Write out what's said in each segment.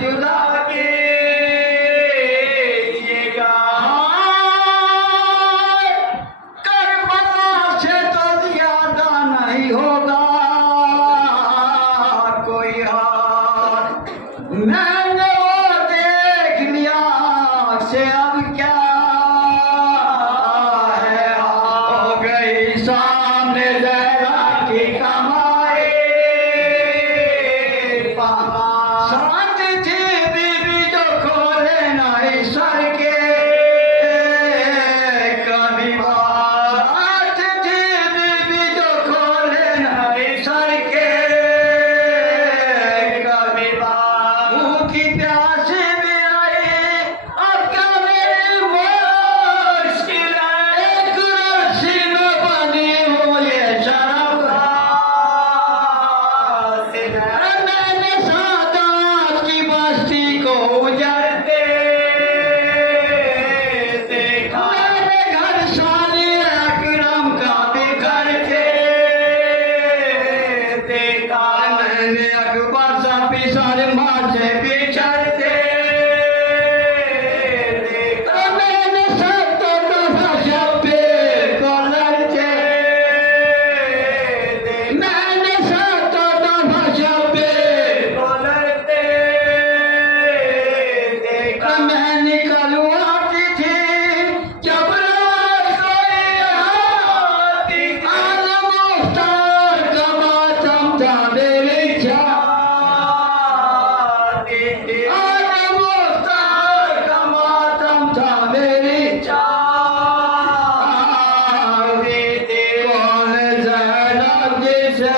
جدا کیجیے گا کربلا سے تو زیادہ نہیں ہوگا کوئی حال میں نے وہ دیکھ لیا سے اب کیا ہے ہو گئی سامنے زہرا کی کمائی ساتھ تھی بی بی جو کھولے نہیں سر کے کبھی بات تھی بی بی جو کھولے نہیں سر کے کبھی بات بھوکی پیاسی بھی آئی اب کیا میری مشکل ہے ایک رسی میں بندھی ہوں یہ شرف حاصل ہے میں نے سادات کی بستی کو اجڑتے دیکھا میرے گھر شانی اکرم کا بکھرتے دیکھا میں نے اکبر سا پیسر ماں سے بچھڑتے دیکھا میں نے سب تو دفعہ شبے کو لڑتے میں نے سب تو دفعہ شبے کو لڑتے دیکھا میں نکلوں آتی تھی جب رات کوئی آتی عالم افطار کا ماتم تھا میری چاہتی تھی عالم افطار کا ماتم تھا میری چاہتی تھی کون زینب جسے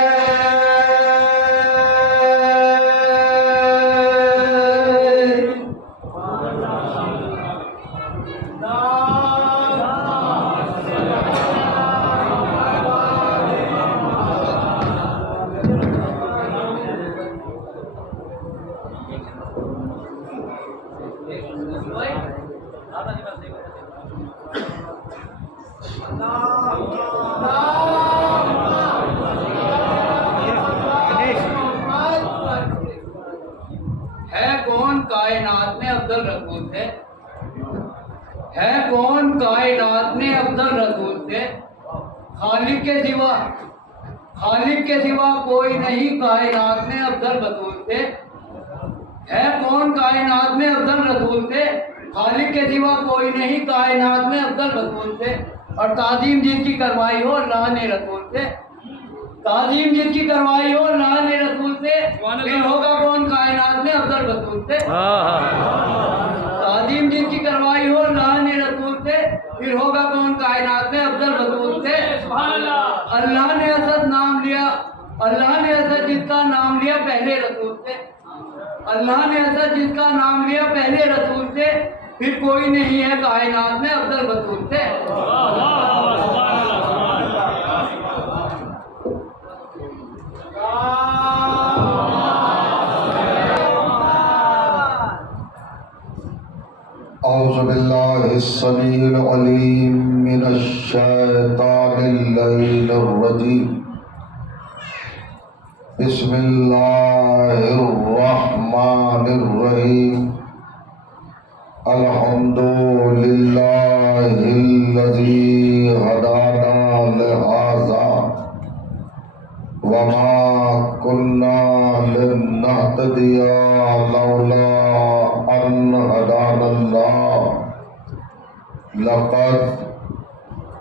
ہے کون کائنات میں افضل رسول تھے ہے کون کائنات میں افضل رسول تھے خالق کے سوا کوئی نہیں کائنات میں افضل رسول تھے ہے کون کائنات میں افضل رسول تھے خالق کے سوا کوئی نہیں کائنات میں افضل رسول تھے اور تعظیم جس کی کروائی ہو اللہ نے رسول سے تعظیم جس کی کروائی ہو اللہ نے رسول سے پھر ہوگا کون کائنات میں افضل رسول سے تعظیم جس کی کروائی ہو اللہ نے رسول سے پھر ہوگا کون کائنات میں افضل رسول سے اللہ نے اسد نام لیا اللہ نے اسد جس کا نام لیا پہلے رسول سے اللہ نے اسد جس کا نام لیا پہلے رسول سے پھر کوئی نہیں ہے کائنات میں افضل رسول سے اعوذ باللہ السمیع العلیم من الشیطان اللعین الرجیم بسم اللہ الرحمن الرحیم الحمد للہ الذی ہدانا لہذا وما كنا لنهتدي لولا أن هدانا الله لقد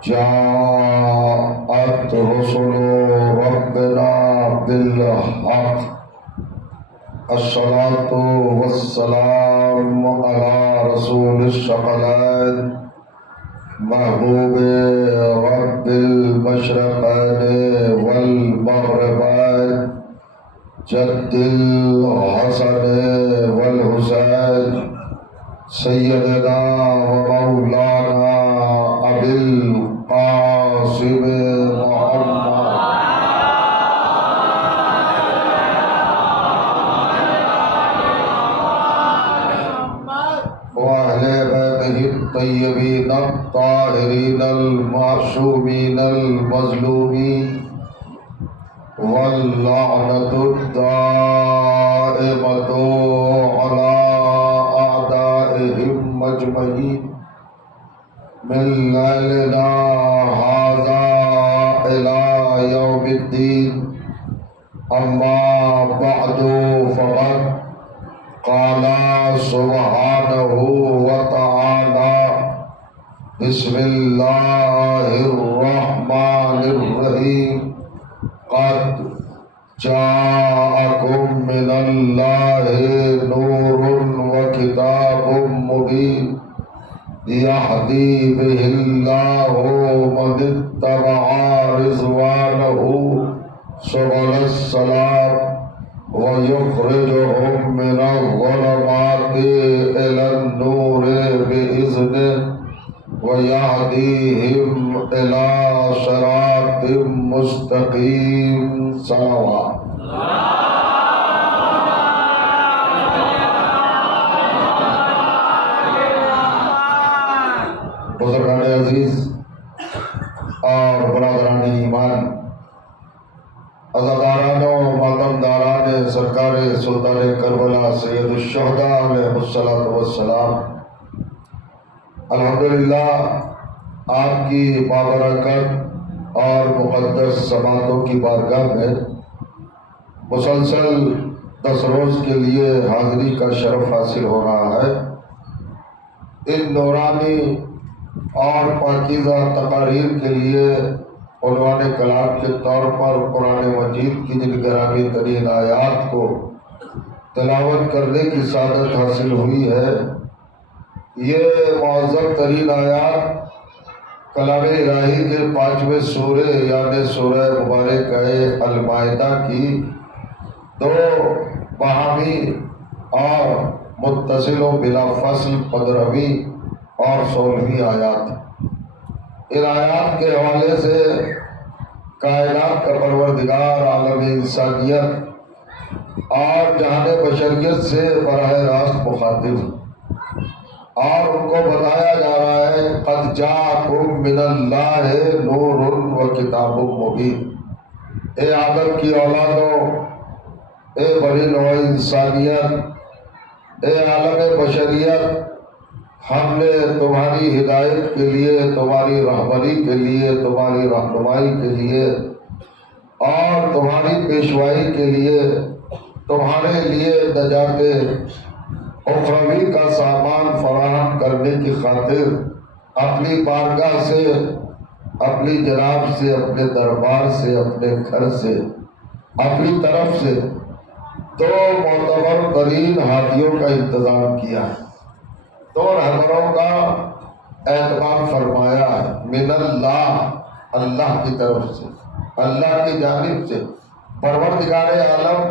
جاءت رسل ربنا بالحق الصلاة والسلام على رسول الثقلين محبوب رب المشرقين والمغربين جد الحسن والحسين سيدنا ومولانا أبي القاسم محمد الطيبين الطاهرين المعصومين المظلومين واللعنة الدائمة على من ليلنا هذا إلى يوم الدين. أما بعد فقد قال سبحانه وتعالى بسم الله الرحمن الرحيم قد جاءكم من الله نور وكتاب مبين يهدي به الله من اتبع رضوانه سبل السلام ويخرجهم من الظلمات إلى النور بإذنه ويهديهم إلى صراط مستقيم. صلوات. بزرگان عزیز اور برادران ایمان، عزاداران و ماتمداران سرکار سلطان کربلا سید الشہداء علیہ الصلوۃ والسلام، الحمدللہ آپ کی بابرکت اور مقدس سماعتوں کی بارگاہ میں مسلسل 10 روز کے لیے حاضری کا شرف حاصل ہو رہا ہے. ان نورانی اور پاکیزہ تقاریر کے لیے عنوان کلام کے طور پر قرآن مجید کی جن گرامی ترین آیات کو تلاوت کرنے کی سعادت حاصل ہوئی ہے، یہ معظم ترین آیات کلام الہی کے 5ویں سورہ یعنی سورہ مبارک المائدہ کی 2 باہمی اور متصل و بلا فصل 15ویں اور 16ویں آیات. ان آیات کے حوالے سے کائنات کا پروردگار عالم انسانیت اور جہان بشریت سے براہ راست مخاطب اور ان کو بتایا جا رہا ہے قد جاءکم من اللہ نور و کتاب مبین. اے آدم کی اولادوں، اے بنی نوع انسانیت، اے عالم بشریت، ہم نے تمہاری ہدایت کے لیے، تمہاری رہبری کے لیے، تمہاری رہنمائی کے لیے اور تمہاری پیشوائی کے لیے، تمہارے لیے نجات اخروی کا سامان فراہم کرنے کی خاطر اپنی بارگاہ سے، اپنی جناب سے، اپنے دربار سے، اپنے گھر سے، اپنی طرف سے 2 معتبر ترین ہادیوں کا انتظام کیا ہے، 2 رہبروں کا اعتماد فرمایا ہے. من اللہ، اللہ کی طرف سے، اللہ کی جانب سے پروردگار عالم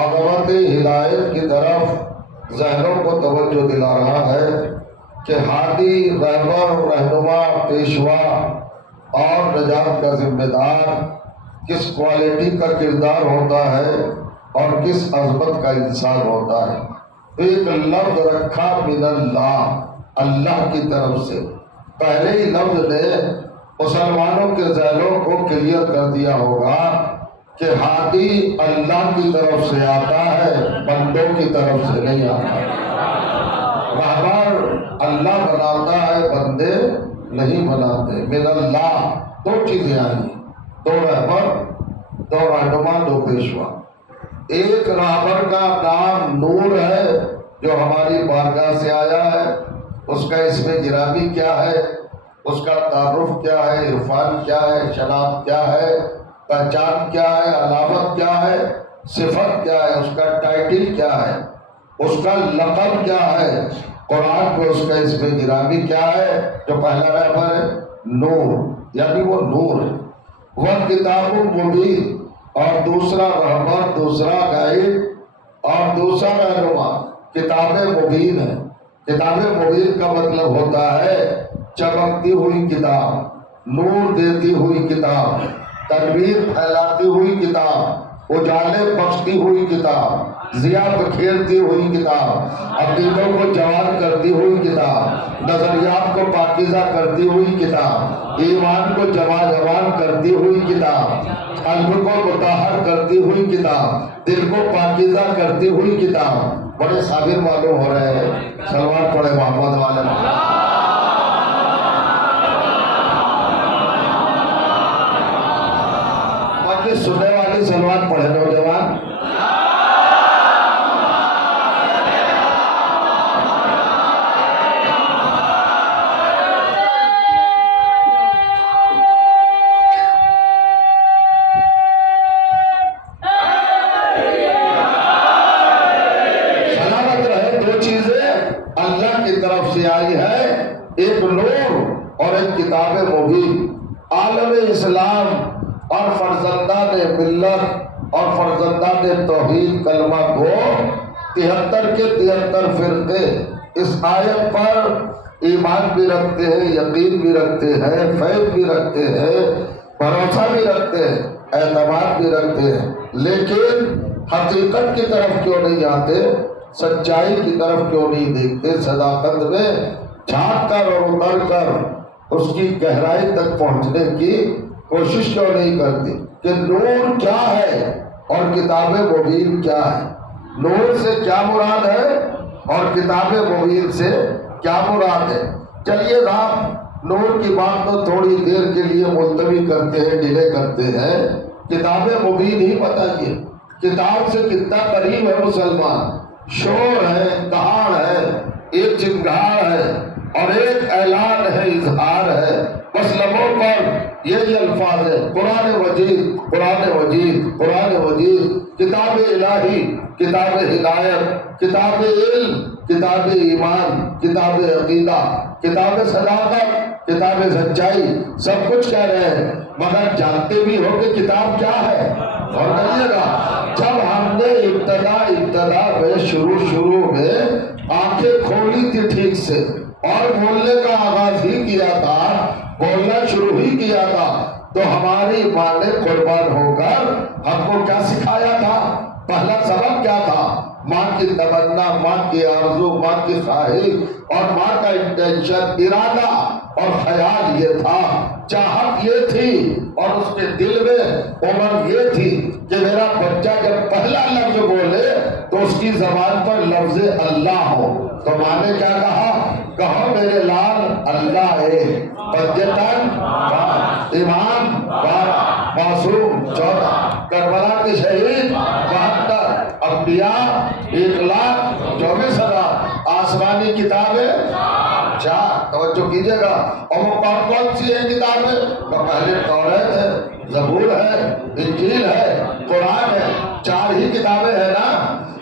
عظمت ہدایت کی طرف ذہنوں کو توجہ دلا رہا ہے کہ ہادی، رہبر، رہنما، پیشوا اور نجات کا ذمہ دار کس کوالٹی کا کردار ہوتا ہے اور کس عظمت کا انسان ہوتا ہے. ایک لفظ رکھا من اللہ، اللہ کی طرف سے. پہلے ہی لفظ نے مسلمانوں کے ذہنوں کو کلیئر کر دیا ہوگا کہ ہادی اللہ کی طرف سے آتا ہے، بندوں کی طرف سے نہیں آتا. رہبر اللہ بناتا ہے، بندے نہیں بناتے. من اللہ 2 چیزیں آئی، 2 رہبر، 2 رہنما، 2 پیشوا. ایک رہبر کا نام نور ہے جو ہماری بارگاہ سے آیا ہے، اس کا اسم گرامی کیا ہے، اس کا تعارف کیا ہے، عرفان کیا ہے، شناخت کیا ہے، پہچان کیا ہے، علامت کیا ہے، صفت کیا ہے، اس کا ٹائٹل کیا ہے، اس کا لقب کیا ہے. قرآن کو اس کا اسم گرامی کیا ہے؟ جو پہلا رہبر ہے نور، یعنی وہ نور ہے. وہ کتاب مبین، اور دوسرا رہبر، دوسرا گائیڈ اور دوسرا رہنما کتاب مبین ہے. کتاب مبین کا مطلب ہوتا ہے چمکتی ہوئی کتاب، نور دیتی ہوئی کتاب، تنویر پھیلاتی ہوئی کتاب، اجالے بخشتی ہوئی کتاب، ضیا بکھیرتی ہوئی کتاب، عقیدوں کو جوان کرتی ہوئی کتاب، نظریات کو پاکیزہ کرتی ہوئی کتاب، ایمان کو جوان کرتی ہوئی کتاب، قلب کو مطہر کرتی ہوئی کتاب، دل کو پاکیزہ کرتی ہوئی کتاب. بڑے صابر معلوم ہو رہے ہیں. سلوات پڑھے محمد والے. वाली सलवात पढ़े नौजवान। सलामत रहे, दो चीजें अल्लाह की तरफ से आई है, एक नूर और एक किताब मुबीन। आलम इस्लाम और फरजंदान मिल्लत और फरजंदान तौहीद कलमा को 73 के 73 फिरके इस आयत पर ईमान भी रखते हैं, यकीन भी रखते हैं, फैज भी रखते हैं, भरोसा भी रखते हैं, एतमाद भी रखते हैं, लेकिन हकीकत की तरफ क्यों नहीं आते, सच्चाई की तरफ क्यों नहीं देखते, सदाकत में झांक कर और उतर कर उसकी गहराई तक पहुंचने की कोशिश क्यों नहीं करती कि नूर क्या है और किताब मुबीन क्या है। नूर से क्या मुराद है और किताब मुबीन से क्या मुराद है। चलिए साहब, नूर की बात तो थोड़ी देर के लिए मुलतवी करते हैं, डिले करते हैं, किताब मुबीन ही बताइए, किताब से कितना करीब है मुसलमान। शोर है, दहाड़ है, एक चिंगार है और एक ऐलान है, इजहार है, बस लबों पर यही अल्फाज है, कुरान मजीद, कुरान मजीद, कुरान मजीद, किताब इलाही, किताब हिदायत, किताब इल्म, किताब ईमान, किताब अकीदा, किताब सदाकत, किताब सच्चाई, सब कुछ कह रहे हैं, मगर जानते भी हो कि किताब क्या है। और करिएगा, जब हमने इब्तदा में शुरू में आंखें खोली थी ठीक से और बोलने का आगाज ही किया था, बोलना शुरू ही किया था, तो हमारी माँ ने कुर्बान होकर हमको क्या सिखाया था। पहला सबक क्या था? माँ की तमन्ना, माँ की आरज़ू, माँ की ख्वाहिश और माँ का इंटेंशन, इरादा और ख्याल ये था, चाहत ये थी और उसके दिल में उमंग ये थी कि मेरा बच्चा जब पहला लफ्ज बोले तो उसकी जबान पर लफ्ज अल्लाह हो। तो माँ ने क्या कहा? कहो मेरे लाल अल्लाह है, बद्यतन इमाम मासूम 14, करबला के शहीद 72, अंबिया 1,24,000, आसमानी किताबें 4। तवज्जो कीजिएगा। और वो कौन कौन सी है किताबें? वो पहले तौरात है, ज़बूर है, इंजील है, कुरान है, 4 ही किताबें हैं ना।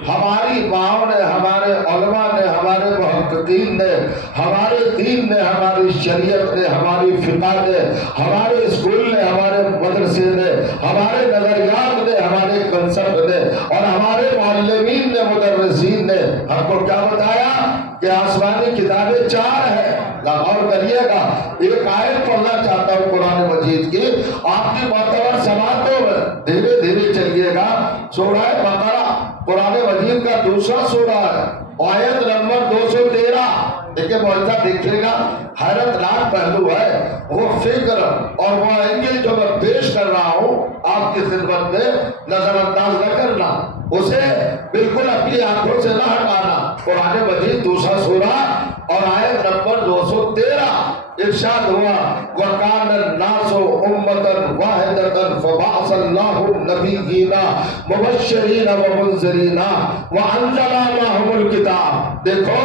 हमारी माओ ने, हमारे उलमा ने, हमारे मुहक्किकीन ने, हमारे दीन ने, हमारी शरीयत ने, हमारी फिक़ह ने, हमारे स्कूल ने, हमारे मदरसे ने, हमारे नजरियात ने, हमारे कंसेप्ट ने और हमारे मुअल्लिमीन ने, मुदर्रिसीन ने हमको क्या बताया कि आसमानी किताबें 4 है। गौर करिएगा, एक आयत पढ़ना चाहता हूँ कुरान मजीद की, आपकी मोतबर समातों में धीरे धीरे चलिएगा। सूरह बकरा कुरान मजीद का दूसरा सूरा है, आयत नंबर 213। देखिए मौजूदा देखिएगा, हैरतनाक पहलू है। वो फिक्र और वो एंगल जो मैं पेश कर रहा हूँ आपकी खिदमत में, नजरअंदाज न करना, उसे बिल्कुल अपनी आंखों से न हटाना। कुरान मजीद दूसरा सूरा और आयत नंबर 213 इरशाद हुआ, वकान अन्नासु उम्मतन वाहिदतन फबअसल्लाहु नबिय्यीना मुबश्शिरीना व मुनज़िरीना व अंज़ला माहुमुल किताब। देखो,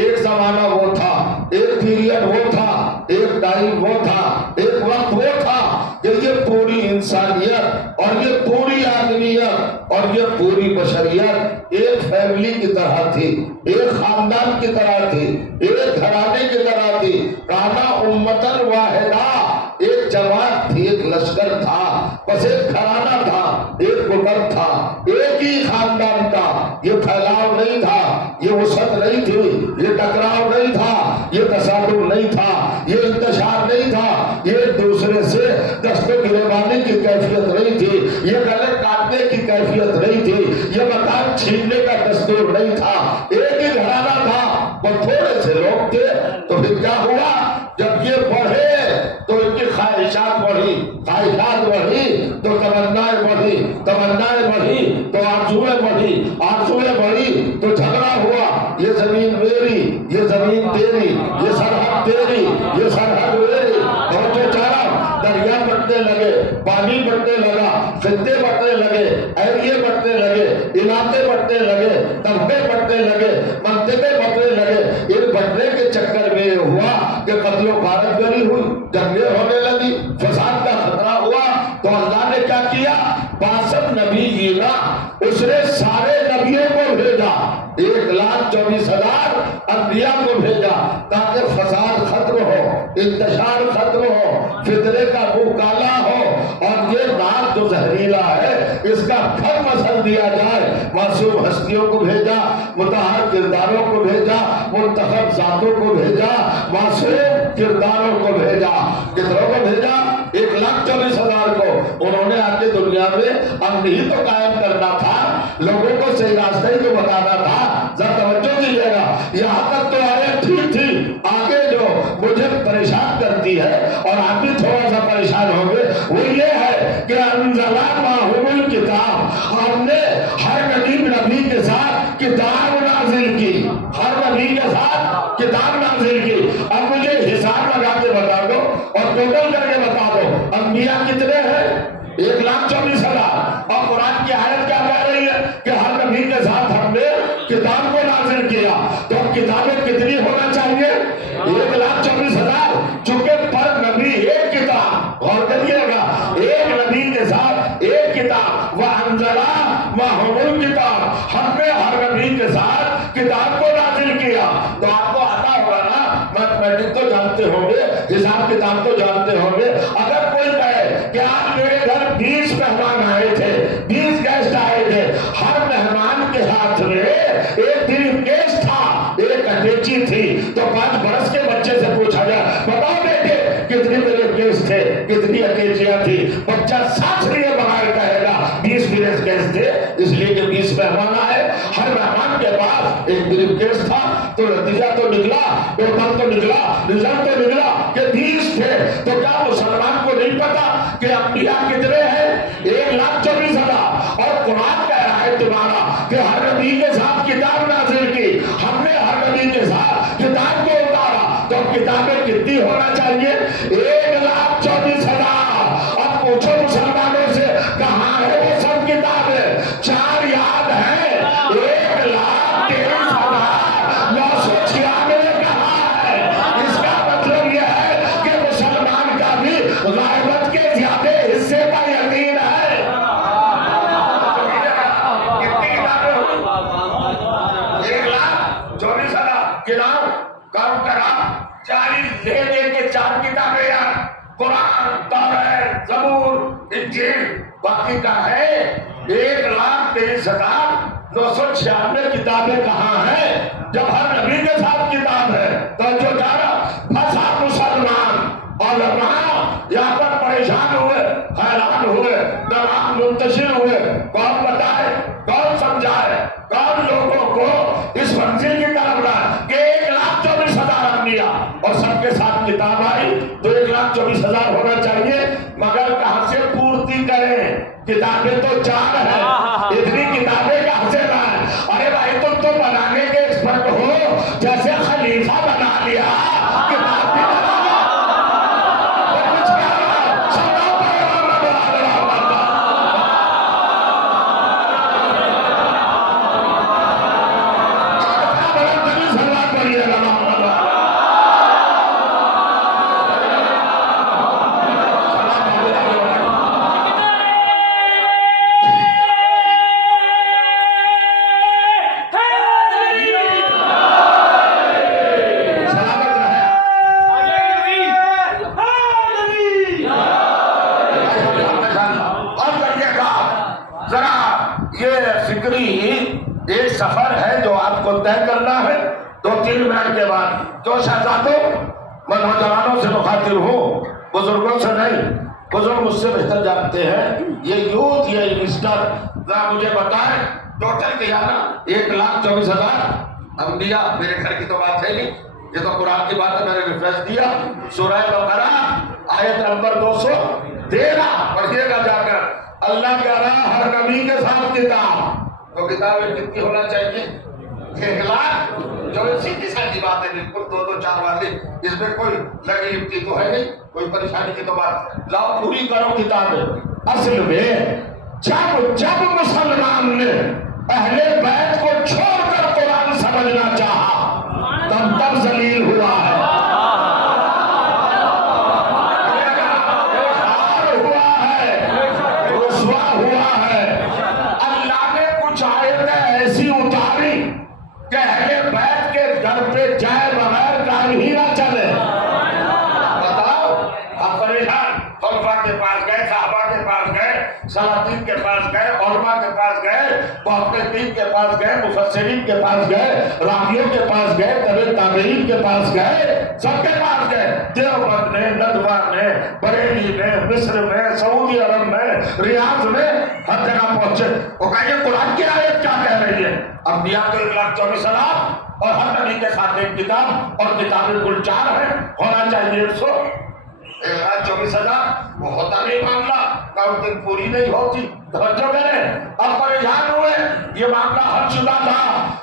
एक जमाना वो था, एक पीरियड वो था, एक टाइम वो था, एक वक्त वो था कि ये पूरी इंसानियत और ये पूरी आदमियत और ये पूरी बशरियत एक फैमिली की तरह थी, एक खानदान की तरह थी, एक घराने की तरह थी। काना उम्मतन वाहिदा, एक जमात थी, एक लश्कर था, बस एक घराना था, एक गुटन था, एक ही खानदान था। ये फैलाव नहीं था, ये वसत नहीं थी, ये टकराव नहीं था, ये तसादुम नहीं था, ये इंतशार नहीं था, ये एक दूसरे से दस्तक गिरबानी की कैफियत नहीं थी, ये गले काटने की कैफियत नहीं थी, ये मकान छीनने का दस्तूर नहीं था। एक ही घराना था, वो थोड़े से लोग थे। तो फिर क्या हुआ? जब ये बढ़े तो इनकी ख्वाहिशात बढ़ी, ख्वाहिशात बढ़ी तो तमन्नाएं बढ़ी, तमन्नाएं बढ़ी तो आरज़ुएं बढ़ी, आरज़ुएं बढ़ी तो झगड़ा हुआ। ये जमीन मेरी, ये जमीन तेरी, ये सरहद तेरी, ये सरहद मेरी। और जो चारा दरिया बढ़ने लगे, पानी बढ़ने लगा, खित्ते बढ़ने लगे, ایریے بڑھنے لگے، علاقے بڑھنے لگے، طبقے بڑھنے لگے، منطقے بڑھنے لگے۔ ان بڑھنے کے چکر میں یہ ہوا کہ قتل و غارت گری ہوئی، جنگیں ہونے لگی، فساد کا خطرہ ہوا۔ تو اللہ نے کیا کیا؟ 62 نبی گینا، اس نے سارے نبیوں کو بھیجا، 1,24,000 انبیاء کو بھیجا تاکہ فساد ختم ہو، انتشار ختم ہو، فتنے کا منہ کالا ہو، اور یہ نار جو زہریلا ہے اس کا پھل مسل دیا جائے۔ معصوم ہستیوں کو بھیجا، مطہر کرداروں کو بھیجا، منتخب ذاتوں کو بھیجا، معصوم کرداروں کو بھیجا۔ کتنوں کو بھیجا؟ 1,24,000 کو۔ انہوں نے آ کے دنیا میں امن ہی تو قائم کرنا تھا، لوگوں کو صحیح راستہ ہی تو بتانا تھا۔ ذرا توجہ دیجیے گا، یہاں تک تو آیت ٹھیک تھی، آگے جو مجھے پریشان کرتی ہے اور آپ بھی تھوڑا سا پریشان ہوں گے وہ یہ ہے کہ انزلنا معہم الکتاب، ہم نے ہر نبی کے ساتھ کتاب نازل کی، ہر نبی کے ساتھ کتاب نازل کی۔ اب مجھے حساب لگا کے بتا دو اور ٹوٹل کر کے بتا دو، انبیاء کتنے ہیں؟ 1,24,000۔ اور قرآن کی آیت کیا کہہ رہی ہے کہ ہر نبی کے ساتھ ہم نے کتاب کو نازل کیا۔ تو اب کتابیں کتنی ہونا چاہیے؟ 1,24,000، چونکہ پر نبی ایک کتاب، غور کریے گا، ایک نبی کے ساتھ ایک کتاب۔ وَأَنزَلَا مَعَهُمُ الْكِتَابَ، ہم نے ہر نبی کے ساتھ کتاب کو نازل کیا۔ تو آپ کو آتا ہوگا نا، میتھمیٹک تو جانتے ہوں گے، حساب کتاب تو جانتے ہوں گے۔ اگر کوئی کہے کہ آج میرے گھر 20 مہمان آئے تھے، 20 گیسٹ آئے تھے، ہر مہمان کے ہاتھ میں ایک بریف کیس تھا، ایک اٹیچی تھی، تو 5 برس کے بچے سے پوچھا جائے بتاؤ بیٹے کتنی بریف کیس تھے، کتنی اٹیچیاں تھی، بچہ ساتھ لیے بغیر کہے گا 20 بریف کیس تھے، اس لیے کہ 20 مہمان آئے، ہر مہمان کے پاس ایک بریف کیس تھا۔ تو نتیجہ تو نکلا، ٹوٹل تو نکلا، رزلٹ تو نکلا کہ 20 تھے۔ تو کیا مسلمان کو نہیں پتا کہ انبیاء کتنے ہیں؟ 1,24,000۔ اور قرآن کہہ رہا ہے تمہارا کہ ہر نبی کے ساتھ کتاب نازل کی، ہم نے ہر نبی کے ساتھ کتاب کو اتارا۔ تو کتابیں کتنی ہونا چاہیے؟ 1,24,000۔ اب پوچھو مسلمانوں سے کہاں ہے وہ سب کتابیں؟ 4 یاد ہیں، 1,23,996 کہاں ہے؟ اس کا مطلب یہ ہے کہ مسلمان کا بھی غیبت کے زیادہ حصے پر یقین ہے۔ کتنی کتابیں ہوئی؟ 1,24,000 گناؤ، کاؤنٹ کرا، 40 لے دے کے 4 کتابیں یار، قرآن، تورات، زبور، انجیل، باقی کا ہے 1,23,996 کتابیں کہاں ہیں؟ جب ہر نبی کے ساتھ کتاب ہے تو جو جانا پھنسا مسلمان علماء یہاں پر پریشان ہوئے، حیران ہوئے، دماغ منتشر ہوئے۔ کون بتائے، کون سمجھائے، کون لوگوں کو اس منزل کی طرف لائے کہ 1,24,000 انبیاء اور سب کے ساتھ کتاب آئی تو 1,24,000 ہونا چاہیے۔ مگر کہاں سے پورتی کریں؟ کتابیں تو 4 ہیں، اتنی کتابیں کہاں سے لائیں؟ ارے بھائی تم تو بنانے کے ایکسپرٹ ہو، جیسے خلیفہ بنا لیا، کتاب بھی بنا لیا، تو کچھ کیا ہے؟ سنو پیغام ایک سفر ہے جو آپ کو طے کرنا ہے 2-3 منٹ کے بعد۔ تو شہزادوں، میں نوجوانوں سے مخاطب ہوں، بزرگوں سے نہیں، بزرگ مجھ سے بہتر جانتے ہیں۔ یہ یوتھ، یہ ینگسٹر، ذرا مجھے بتائیں ٹوٹل کیا نا 1,24,000 انبیاء؟ میرے گھر کی تو بات ہے نہیں، یہ تو قرآن کی بات ہے، میں نے ریفریش دیا سورہ بقرہ آیت نمبر 213 پڑھیے گا جا کر۔ اللہ کہہ رہا ہر نبی کے ساتھ کتاب، تو کتابیں کتنی ہونا چاہیے؟ 1,00,000۔ جو سیدھی سادی بات ہے، بالکل 2-4 والی، اس میں کوئی لگی لپٹی تو ہے نہیں، کوئی پریشانی کی تو بات۔ لاؤ پوری کرو کتابیں۔ اصل میں جب مسلمان نے اہل بیت کو چھوڑ کر قرآن سمجھنا چاہا تب ذلیل ہوا ہے، خار ہوا ہے، رسوا ہوا ہے۔ اللہ نے کچھ آیتیں ایسی اتاری کہ اہل بیت کے در پہ جائے بغیر کام ہی نہ چلے۔ بتاؤ، آپ پریشان، خلفاء کے پاس گئے، صحابہ کے پاس گئے، سلاطین کے پاس گئے، علماء کے پاس گئے، محققین کے پاس گئے، مفسرین کے پاس گئے، راویوں کے پاس گئے، تابع تابعین کے پاس گئے، سب کے پاس گئے۔ دیوبند میں، ندوہ میں، بریلی میں، مصر میں، سعودی عرب میں، ریاض میں، ہر جگہ پہنچے۔ وہ کہا یہ قرآن کی آیت کیا کہہ رہی ہے؟ انبیاء تو 1,24,000 اور ہر نبی کے ساتھ ایک کتاب، اور کتابیں کل 4 ہیں، ہونا چاہیے 100۔ 1,24,000 وہ ہوتا نہیں معاملہ، کاؤنٹنگ پوری نہیں ہوتی۔ توجہ کریں، اب پریشان ہوئے، یہ معاملہ حل شدہ تھا،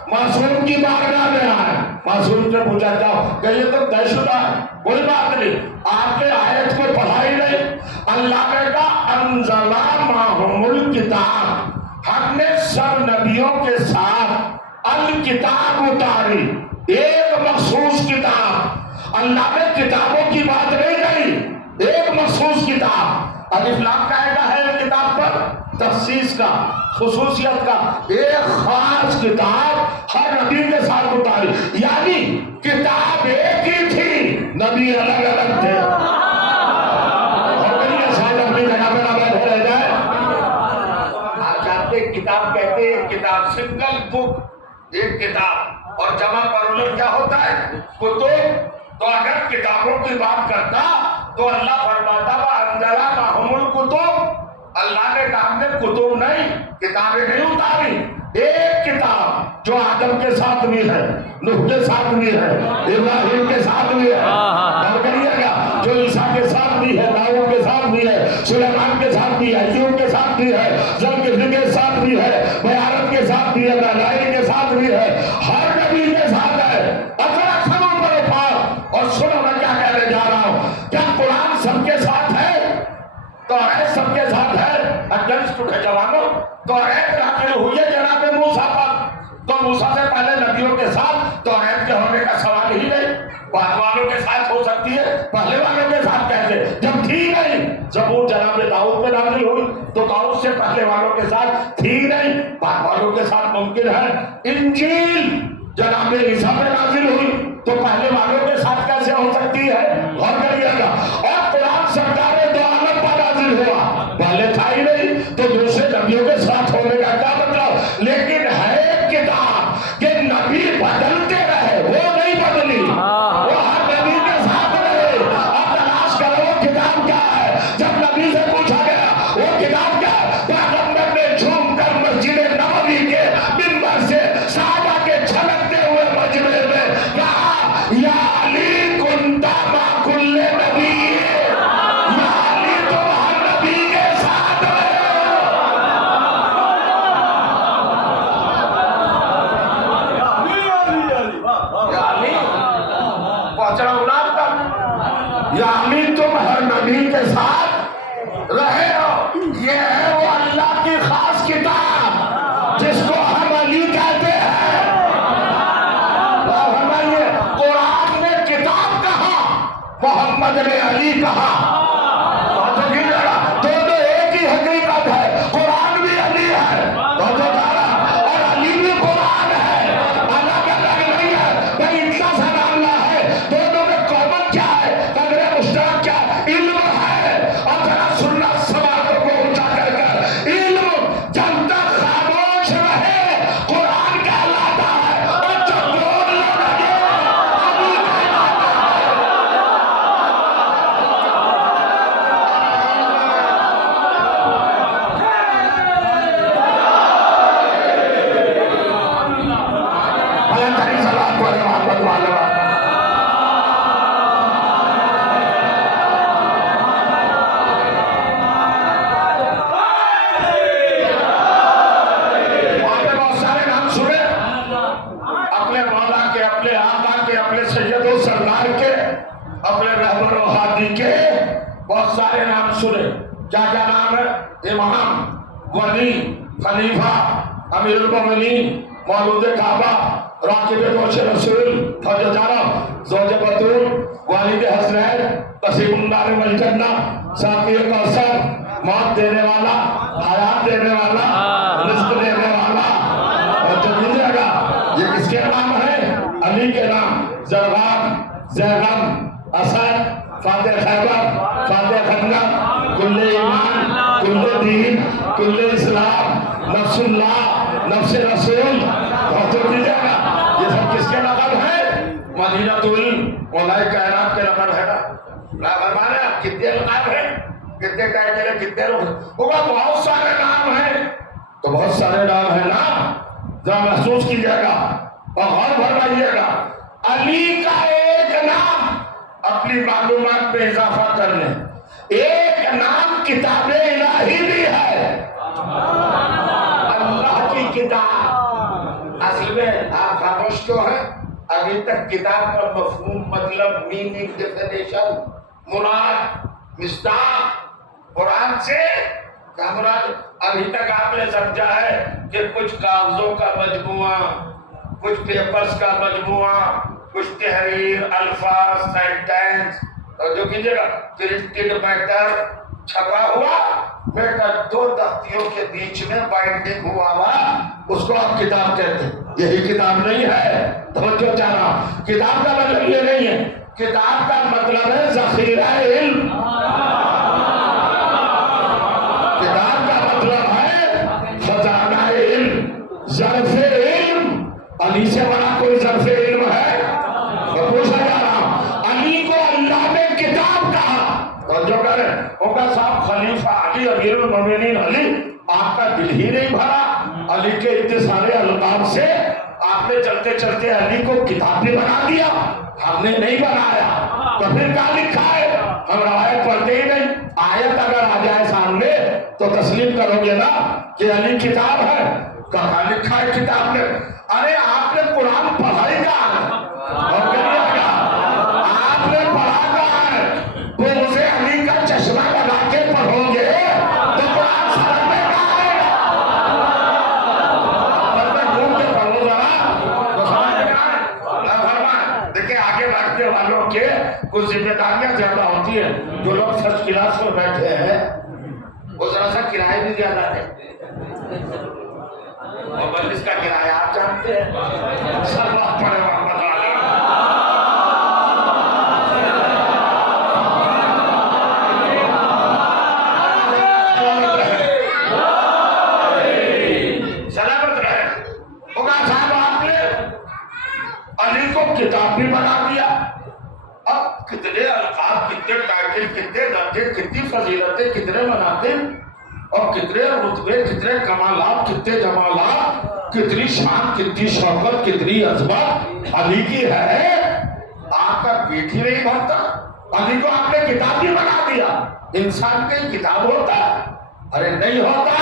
معصوم کی بارگاہ میں آئے، معصوم سے پوچھا جاؤ کہ یہ تو طے شدہ ہے، کوئی بات نہیں، آپ نے آیت کو پڑھا ہی نہیں۔ اللہ نے کہا انزلا معہم الکتاب، ہم نے سب نبیوں کے ساتھ الکتاب اتاری، ایک مخصوص کتاب۔ اللہ نے کتابوں کی بات نہیں کہی، ایک مخصوص کتاب۔ الف لام قاعدہ ہے کتاب پر، تخصیص کا، خصوصیت کا، ایک خاص کتاب ہر نبی کے ساتھ اتاری، یعنی کتاب ایک ہی تھی، نبی الگ الگ تھے۔ اور کہیں شاید اپنی جگہ پہ نہ بیٹھے رہ جائے۔ آپ جانتے کتاب کہتے ہیں، کتاب سنگل بک، ایک کتاب، اور جمع پرولر کیا ہوتا ہے؟ کتب۔ تو اگر کتابوں کی بات کرتا تو اللہ فرماتا وَأَنزَلَ مَعَهُمُ الْكُتُبَ، اللہ نے کہا نے کتب نہیں، کتابیں نہیں اتاری، ایک کتاب جو آدم کے ساتھ بھی ہے، نوح کے ساتھ بھی ہے، ابراہیم کے ساتھ بھی ہے، اور کہیے گا جو عیسیٰ کے ساتھ بھی ہے، داؤد کے ساتھ بھی ہے، سلیمان کے ساتھ بھی ہے، ایوب کے ساتھ بھی ہے، ذوالکفل کے ساتھ بھی ہے، بیارت کے ساتھ بھی ہے، دلائل کے ساتھ بھی ہے، ہر نبی کے ساتھ ہے۔ اور سنو میں کیا کہنے جا رہا ہوں، کیا قرآن سب کے ساتھ ہے؟ توریت سب کے ساتھ ہے؟ اگینسٹ اٹھے جوانوں، توریت نازل ہوئی ہے جناب موسیٰ پر، تو موسیٰ سے پہلے نبیوں کے ساتھ توریت کے ہونے کا سوال ہی نہیں۔ بعد والوں کے ساتھ ہو سکتی ہے، پہلے والوں کے ساتھ کیسے؟ جب تھی نہیں۔ زبور جناب داؤد پہ نازل ہوئی تو داؤد سے پہلے والوں کے ساتھ تھی نہیں، بعد والوں کے ساتھ ممکن ہے۔ انجیل جناب عیسیٰ پہ نازل ہوئی تو پہلے والوں کے ساتھ کیسے ہو سکتی ہے؟ غور کریے گا۔ اور قرآن سرکار دو عالم پر نازل ہوا، پہلے تھا ہی نہیں تو دوسرے نبیوں کے ساتھ ہونے کا کیا مطلب؟ لیکن ہے ایک کتاب کہ نبی بدلتے رہے، وہ نہیں بدلی، وہ ہر نبی کے ساتھ رہے۔ اب تلاش کرو وہ کتاب کیا ہے۔ جب نبی سے پوچھا گیا وہ کتاب کیا ہے، پیغمبر نے جھوم کر مسجد نبوی کے منبر سے صحابہ کے چھلکتے ہوئے مجمع میں کہا یا علی کنت مع کل نبی، یا علی تم ہر نبی کے ساتھ رہے۔ یا علی پہنچ رہا ہوں نا اب تک، یا علی تم ہر نبی کے ساتھ رہے ہو۔ یہ ہے وہ اللہ کی خاص کتاب جس کو ہم علی کہتے ہیں۔ قرآن نے کتاب کہا، محمد نے علی کہا، دونوں ایک ہی حقیقت ہے۔ قرآن بھی علی ہے اور علی بھی قرآن ہے، الگ الگ نہیں ہے۔ بھائی اتنا سا معاملہ ہے، دونوں میں کامن کیا ہے، قدر مشترک کیا ہے؟ علم ہے۔ اور ذرا سننا سوالوں کو اونچا کر کر، علم جب تک خاموش رہے قرآن کہلاتا ہے، اور جب بولنے لگے علی کہلاتا ہے۔ بلندی صلوات پڑھیں محمد والے۔ وہاں پہ بہت سارے نام سنے، اپنے مولا کے، اپنے آقا کے، اپنے سید و سردار کے، اپنے رہبر و ہادی کے، بہت سارے نام سنے۔ کیا کیا نام ہے؟ امام، वली, खलीफा, अमीरुल मोमिनीन, मौलूद काबा, राकिब दोश रसूल, फौजदारा, ज़ौज बतूल, वालिद हसनैन, कसीमुल्लाह वल जन्ना, साक़ी कौसर, मौत देने वाला, हयात देने वाला, रिज़्क़ देने वाला, और जो मिलेगा ये किसके नाम है? अली के नाम। ज़रगान, ज़ैगम, असद, फातह खैबर, फातह खंदक, कुल्ले ईमान, कुल्ले दीन, कुल्ले इस्लाम, नफ्सुल्लाह, नफ्स रसूल, बहुत दीजिएगा। ये सब किसके लक़ब है? मदीनतुल मौलाए कायनात के लक़ब है ना। फरमाने आप कितने लक़ब है, कितने टाइटल, कितने लोग होगा, बहुत सारे नाम हैं। तो बहुत सारे नाम है ना, जरा महसूस कीजिएगा और गौर फरमाइएगा। अली का एक नाम अपनी मालूमात में इजाफा कर ले। एक नाम किताब इलाही भी है, अल्लाह की किताब। असल में आप खामोश क्यों है? अभी तक किताब का मफहूम, मतलब, मीनिंग, डेफिनेशन, मुराद, मिस्ताक कुरान से क्या मुराद? अभी तक आपने समझा है कि कुछ कागजों का मजमुआ, कुछ पेपर्स का मजमुआ, कुछ तहरीर, अल्फाज, सेंटेंस, और जो कीजिएगा प्रिंटेड मैटर छपा हुआ बेटा दो दफ्तियों के बीच में बाइंडिंग हुआ हुआ, उसको आप किताब कहते हैं। यही किताब नहीं है। तवज्जो चाहना, किताब का मतलब ये नहीं है। किताब का मतलब है ज़ख़ीरा इल्म। किताब का मतलब है खजाना इल्म, ज़र्फ़े इल्म। अली से बड़ा कोई ज़र्फ़े इल्म है? तो पूछा जा रहा, अली को अल्लाह ने किताब कहा। और जो कह रहे होगा साहब खलीफा अली, अमीरुल मोमिनीन अली, आपका दिल ही नहीं भरा अली के इतने सारे अलकाब से। आपने चलते चलते अली को किताब भी बना दिया। हमने नहीं बनाया, तो फिर क्या लिखा है? हम रवायत पढ़ते ही नहीं। आयत अगर आ जाए सामने तो तस्लीम करोगे ना कि अली किताब है। कहाँ लिखा है किताब में? अरे आपने कुरान पढ़ा ही कहाँ है? और कहिएगा आपने पढ़ा कहाँ है? वो उसे अली का चश्मा लगा के पढ़ोगे तो कुरान समझ में कहाँ आएगा? घूम के पढ़ो जरा तो समझ में आए। देखिए आगे बढ़ने वालों के कुछ जिम्मेदारियां ज्यादा होती है। जो लोग फर्स्ट क्लास में बैठे हैं वो जरा सा किराए भी ज्यादा है। और बल्लिस का किराया आप जानते हैं, सब बात पड़े वहां बता दें। सलामत रहे। होगा साहब आपने अली को किताब भी बना दिया। अब कितने अल्काब, कितने टाइटल, कितने दर्जे, कितनी फजीलतें, कितने मनाते और कितने रुतबे, कितने कमालात, कितने जमालात, कितनी शान, कितनी शौकत, कितनी अजमत अली की है। आपका पेट ही नहीं भरता। अली को आपने किताब भी बना दिया। इंसान की किताब होता है? अरे नहीं होता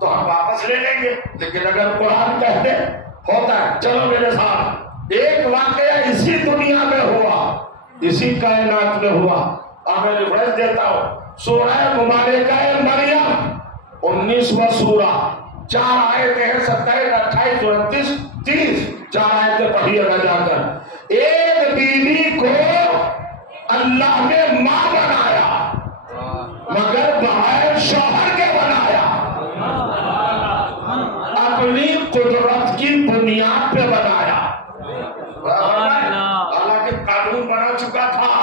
तो हम वापस ले लेंगे। लेकिन अगर कुरान कहते होता है, चलो मेरे साथ। एक वाकया इसी दुनिया में हुआ, इसी कायनात में हुआ। अब मैं रिफरेंस देता हूँ, सूरह मुबारका मरियम 19वां सूरा, 4 आयतें हैं, 27, 28, 29, 30, 4 आयतें पढ़िएगा जाकर। एक बीवी को अल्लाह ने मां बनाया मगर बगैर शौहर के बनाया। अपनी कुदरत की बुनियाद पे बनाया। अल्लाह के कानून बना चुका था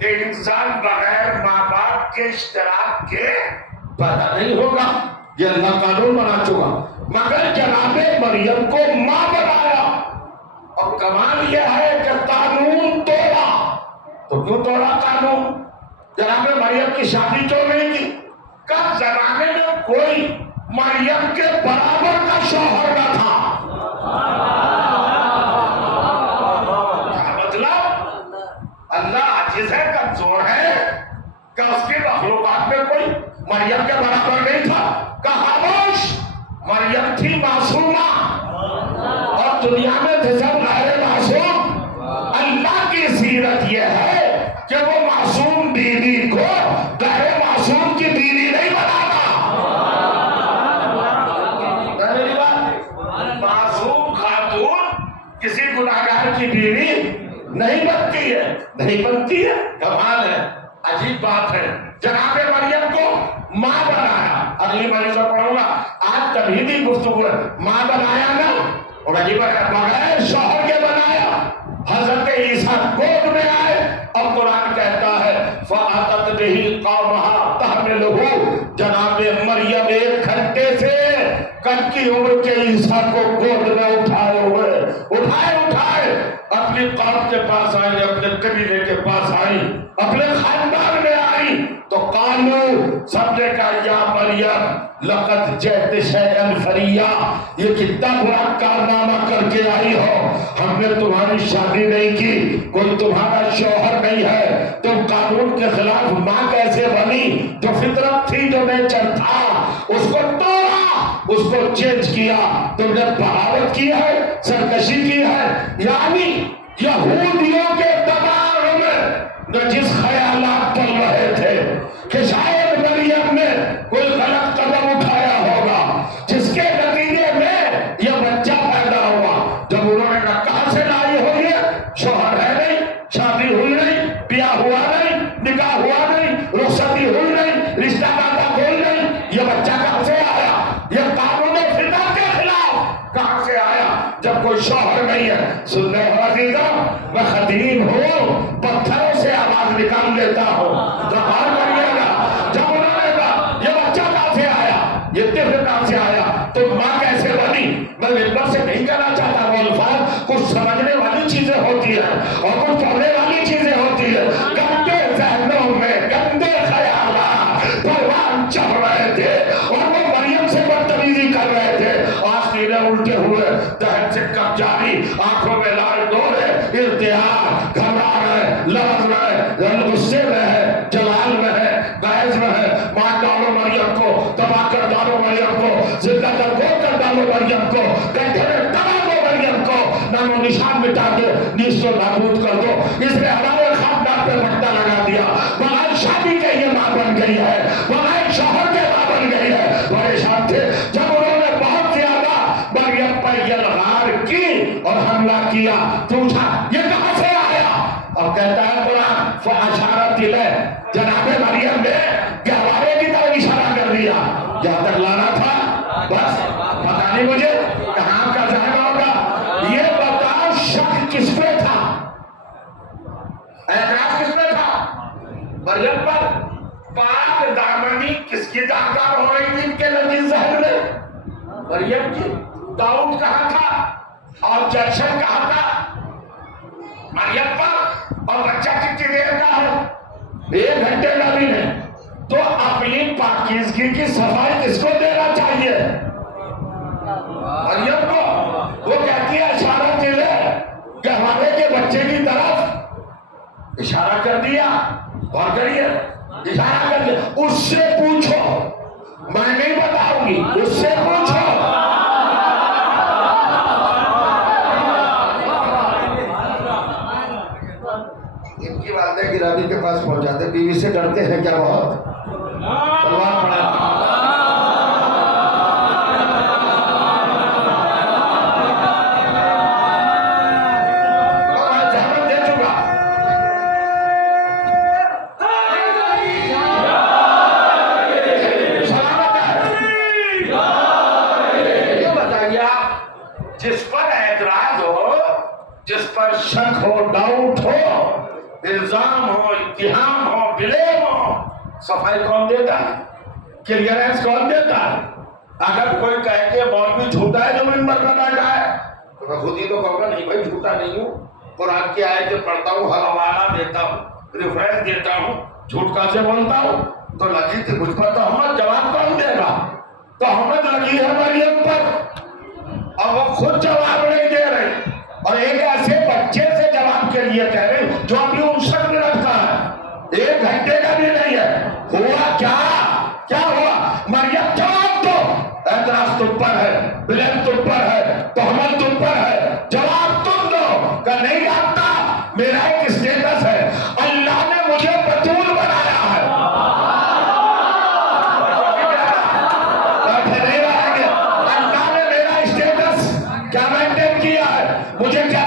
कि इंसान बगैर माँ बाप के इश्तराक के पैदा नहीं होगा। ये अल्लाह कानून बना चुका, मगर जनाबे मरियम को मां बनाया। और कमाल यह है कि कानून तोड़ा। तो क्यों तोड़ा कानून? जनाबे मरियम की शादी क्यों नहीं की? कब जमाने में कोई मरियम के बराबर का शौहर न था। क्या मतलब? अल्लाह आजिज है, कमजोर है, क्या उसके मखलूकात में कोई मरियम के बराबर नहीं था? खामोश, मरियम थी मासूमा और दुनिया में थे सब गैर मासूम। अल्लाह की सीरत यह है कि वो मासूम बीवी को गैर मासूम की बीवी नहीं बनाता। गुनाहगार की बीवी नहीं बनती है, नहीं बनती है। कमाल है, अजीब बात है। जनाब मरियम को माँ बनाया। अगली बारी में पढ़ूंगा, आज तभी गुफ्तगू है। माँ बनाया ना, और अजीब बगैर शौहर के बनाया। हजरत ईसा गोद में आए। अब कुरान कहता है फ़अतत बिही क़ौमहा तहमिलुहु, जनाब मरियम 1 घंटे से कब की उम्र के ईसा को गोद में उठाए अपनी कौम के पास आई, अपने कबीले के पास आई, अपने खानदान में आई। तो कालू, सबने कहा या मरियम लक़द जैत शैअन फरिया, ये कितना बुरा कारनामा करके आई हो। हमने तुम्हारी शादी नहीं की, कोई तुम्हारा शौहर नहीं है, तुम कानून के खिलाफ माँ कैसे बनी? जो फितरत थी, जो नेचर था, उसको तोड़ा, उसको चेंज किया। तुमने बगावत की है, सरकशी की है। यानी यहूदियों के दबाव में न जिस ख्यालात पल रहे थे कि शायद मरियम ने कोई गलत कदम उठाया होगा, जिसके नतीजे में यह बच्चा पैदा हुआ। जब उन्होंने कहा कहां से लाई हो, ये शौहर है नहीं, शादी हुई नहीं, ब्याह हुआ नहीं, निकाह हुआ नहीं, रुखसती हुई नहीं, रिश्ता नाता कोई नहीं, ये बच्चा कहां से आया? ये कानून फितरत के खिलाफ कहां से आया जब कोई शौहर नहीं है? सुनने वाला, मैं खतीब हूँ, पत्थरों से आवाज निकाल लेता हूँ। जवाब करिएगा, जब उन्होंने कहा ये बच्चा कहां से आया, ये तिफल कहां से आया, तो माँ कैसे बनी? मैं मिंबर से नहीं कहना चाहता, वो अल्फाज कुछ समझने वाली चीजें होती है और कुछ पढ़ने वाली चीजें होती है। गंदे जहनों में गंदे ख्यालात परवान चढ़ रहे थे और वो मरियम से बदतमीजी कर रहे थे। आस्तीने उल्टे हुए, दहन से कब जारी, आंखों में लाल डोरे, इर्तिहार, घबरा रहे, लड़क रहे, गुस्से में है, जलाल में है, बहस में है। मार डालो मरियम को, तबाह कर डालो मरियम को, जिंदा दरगोर कर डालो मरियम को, गड्ढे में दबा दो मरियम को, नामो निशान मिटा दो, नीस्तो नाबूद कर दो। इसने हमारे खानदान पे पट्टा लगा दिया। बगैर शादी के ये माँ बन गई है, बगैर शौहर के माँ बन गई है। परेशान थे जब उन्होंने बहुत ज्यादा मरियम पर यलगार की और हमला किया। पूछा ये कहां से आया? अब कहता है कुरान फ़अशारत इलैह, जनाबे मरियम ने गहवारे की तरफ इशारा कर दिया। जहां तक लाना था बस पता नहीं मुझे कहां का जाना होगा। ये बताओ शक किस पे था, एतराज किस पे था? मरियम पर। पाक दामनी किसकी दागदार हो रही थी इनके लजीज जहन में? मरियम की। दाऊद कहां था और जैशन कहां था? मरियम पर। और बच्चा कितनी देर का है? 1 घंटे का भी नहीं। तो अपनी पाकीज़गी की सफाई किसको देना चाहिए? मरियम को। वो कहती है इशारा के लिए गहवारे के बच्चे की तरफ इशारा कर दिया। और करिए इशारा कर दिया। उससे पूछो, मैं नहीं बताऊंगी, उससे पूछो। इनकी वालदे गिरानी के पास पहुंचाते, बीवी से डरते हैं क्या बहुत? तलवार पड़ा दे चुका। सलामत है। ये बताइए आप, जिस पर ऐतराज हो, जिस पर शक हो, डाउट हो, इल्जाम हो, इत्तिहाम हो, ब्लेम हो, सफाई कौन देता है? क्लियरेंस कौन देता है? अगर कोई कहे कि मौलवी झूठा है जो मिंबर पर बैठा है, तो मैं खुद ही तो कहूँगा नहीं भाई झूठा नहीं हूँ, कुरान की आयतें पढ़ता हूँ, हवाला देता हूँ, रेफरेंस देता हूँ, झूठ का से बोलता हूँ। तो लगी थी मुझ पर, तो हमें जवाब कौन देगा? तो हमें लगी है मरियम पर और वो खुद जवाब नहीं दे रहे और एक ऐसे बच्चे से जवाब के लिए कह रहे जो अभी 59 मिनट का है, 1 घंटे का भी नहीं है। हुआ क्या? क्या हुआ? मरियम जवाब दो। एतराज तुम पर है, ब्लेम तुम पर है, तोहमत तुम पर है, जवाब तुम दो। का नहीं जानता, मेरा एक स्टेटस है, अल्लाह ने मुझे बतूल बनाया है। बैठे नहीं रहेंगे। अल्लाह ने मेरा स्टेटस क्या मेंटेन किया है, मुझे क्या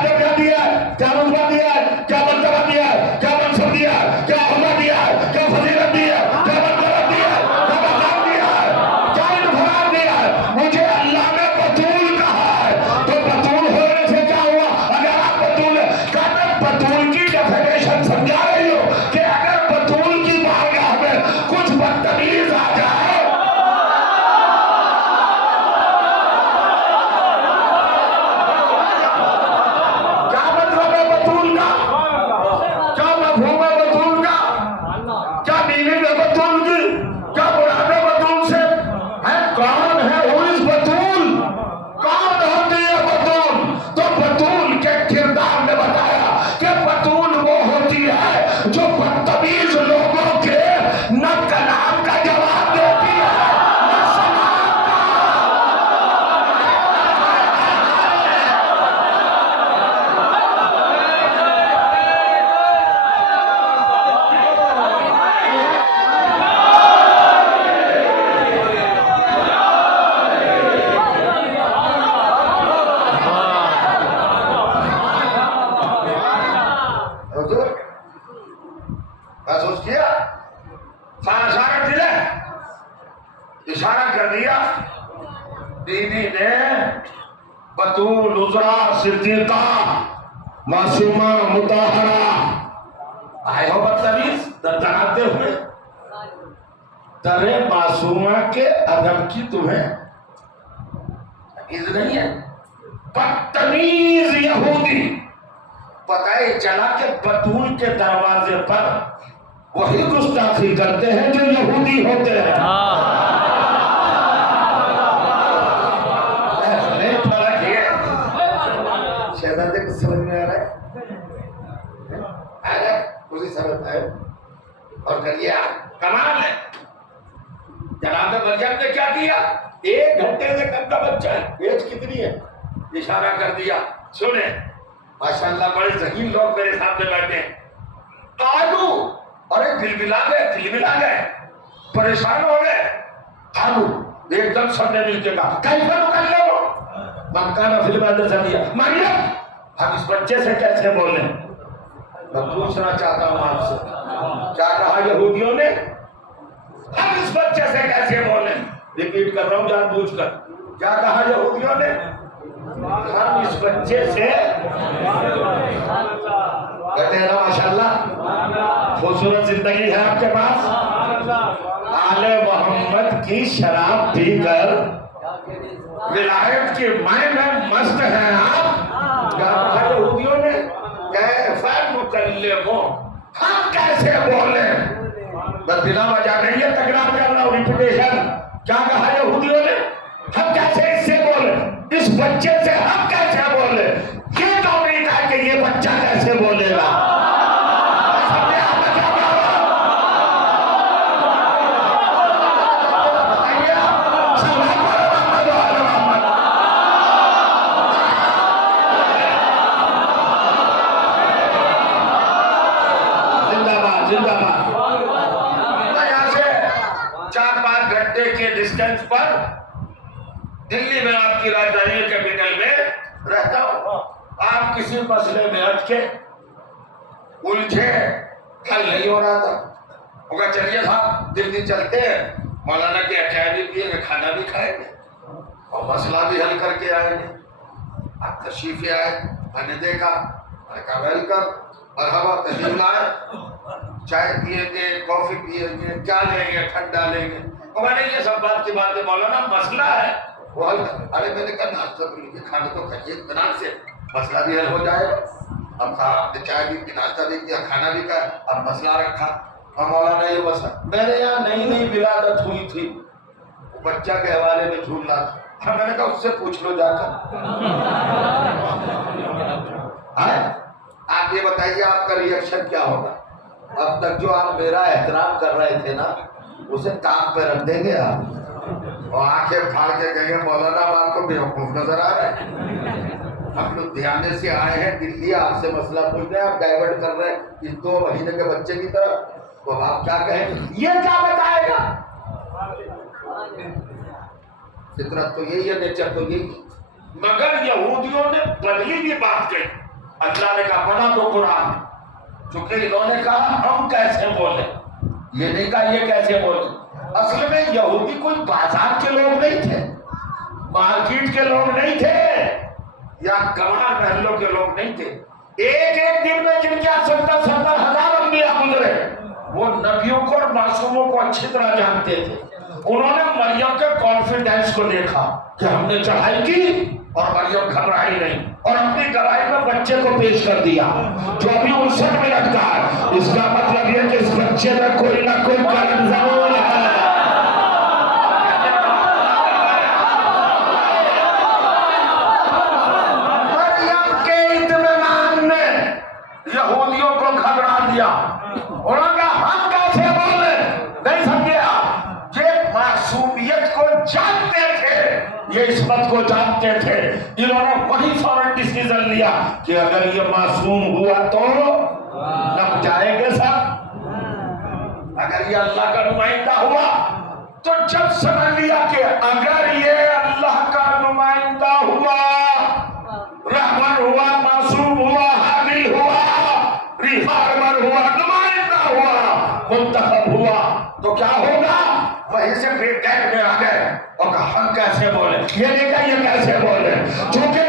बतूल, उजरा, सिद्दीका, मासूमा, मुताहरा, आए हो बदतमीज दर्दनाते हुए। तरे मासूमा के अदब की तुम्हें तमीज नहीं है, बदतमीज यहूदी। पता है चला के बतूल के दरवाजे पर वही गुस्ताखी करते हैं जो यहूदी होते हैं। फर्क है। शहजादे को समझ में आ रहा है? उसी समझ आए और करिए आप कमाल है। जनाब मरियम ने क्या किया? 1 घंटे से कम का बच्चा है, एज कितनी है? इशारा कर दिया। सुने माशाल्लाह बड़े ज़हीन लोग मेरे सामने बैठे हैं। आलू, अरे खिलमिला गए, परेशान हो गए। आलू एकदम सबने मिलके कहा कैसे कर ले वो मक्काना फिल्म से दिया। मरियम हम इस बच्चे से कैसे बोले? मैं पूछना चाहता हूं आपसे, क्या कहा यहूदियों ने? हम इस बच्चे से कैसे बोले? रिपीट कर रहा हूं जानबूझकर, क्या कहा यहूदियों ने? हम इस बच्चे से कहते हैं ना माशाल्लाह खूबसूरत जिंदगी है आपके पास। आले मोहम्मद की शराब पीकर विलायत की माय में मस्त हैं आप। क्या कहा यहूदियों ने? कैसे मुकल्लिमो, हम कैसे बोले? बस बिना वजह नहीं है तकरार कर रहा हूं, रिपीटेशन। क्या कहा यहूदियों ने? हम कैसे इससे बोले? इस बच्चे से हम कैसे बोले? ये तो नहीं था कि ये बच्चा कैसे बोलेगा। जिंदाबाद जिंदाबाद। यहाँ से 4-5 घंटे के डिस्टेंस पर दिल्ली में आपकी राजधानी कैपिटल में रहता हूं। आप किसी मसले में अटके उलझे, हल नहीं हो रहा था। होगा चलिए साहब दिल्ली चलते हैं, मौलाना के चाय भी पिएंगे, खाना भी खाएंगे और मसला भी हल करके आएंगे। आप तशरीफ आए, मैंने देखा, मैंने कहा वेलकम, मरहबा, तशरीफ लाए, चाय पिएंगे, कॉफी पिएंगे, क्या लेंगे, ठंडा लेंगे। मैंने ये सब बात की बात है मौलाना, मसला है वो हल। अरे मैंने कहा नाश्ता तो लीजिए, खाना तो खाइए इत्मीनान से, मसला भी हल हो जाएगा। अब आपने चाय भी पी, नाश्ता भी किया, खाना भी खाया, अब मसला रखा। और मौलाना ये मसला मेरे यहाँ नई विलादत हुई थी, वो बच्चा के हवाले में झूल रहा था। मैंने कहा उससे पूछ लो जाकर। आप ये बताइए आपका रिएक्शन क्या होगा? अब तक जो आप मेरा एहतराम कर रहे थे ना, उसे काम पे रख देंगे आप और आंखें फाड़ के कहेंगे मौलाना आपको बेवकूफ नजर आ रहा है। हम लोग ध्यान से आए हैं दिल्ली, आपसे मसला पूछ रहे हैं, आप डाइवर्ट कर रहे हैं इस 2 महीने के बच्चे की तरफ। तो आप क्या कहेंगे? ये क्या बताएगा? फितरत तो यही है, नेचर तो यही। मगर यहूदियों ने बदली भी बात कही। अल्लाह ने कहा बना दो कुरान, चूंकि इन्होंने कहा हम कैसे बोले, ये नहीं कहा ये कैसे बोले। असल में यहूदी कोई बाजार के लोग नहीं थे, मार्केट के लोग नहीं थे, या गवार महलों के लोग नहीं थे। एक दिन में जिनके 70-70 हजार अंबिया गुजरे, वो नबियों को और मासूमों को अच्छी तरह जानते थे। उन्होंने मरियम के कॉन्फिडेंस को देखा कि हमने चढ़ाई की और मरियम घबराई नहीं और अपनी गवाही में बच्चे को पेश कर दिया जो अभी 59 मिनट का है। इसका मतलब यह कि इस बच्चे में कोई ना कोई कारण जरूर है। मरियम के इत्मीनान ने यहूदियों को घबरा दिया। उन्होंने कहा हम कैसे बोले? नहीं समझे आप? ये मासूमियत को जानते थे, ये इस्मत को जानते थे। इन्होंने वही फौरन डिसीजन लिया कि अगर ये मासूम हुआ तो लग जाएंगे सब। अगर ये अल्लाह का नुमाइंदा हुआ तो जब समझ लिया कि अगर ये अल्लाह का नुमाइंदा हुआ, रहबर हुआ, मासूम हुआ, हामिल हुआ, रिफॉर्मर हुआ, नुमाइंदा हुआ, मुंतखब हुआ, तो क्या होगा? वहीं से ब्रेक में आ गए और कहा हम कैसे बोले, ये नहीं कहा ये कैसे बोले, क्योंकि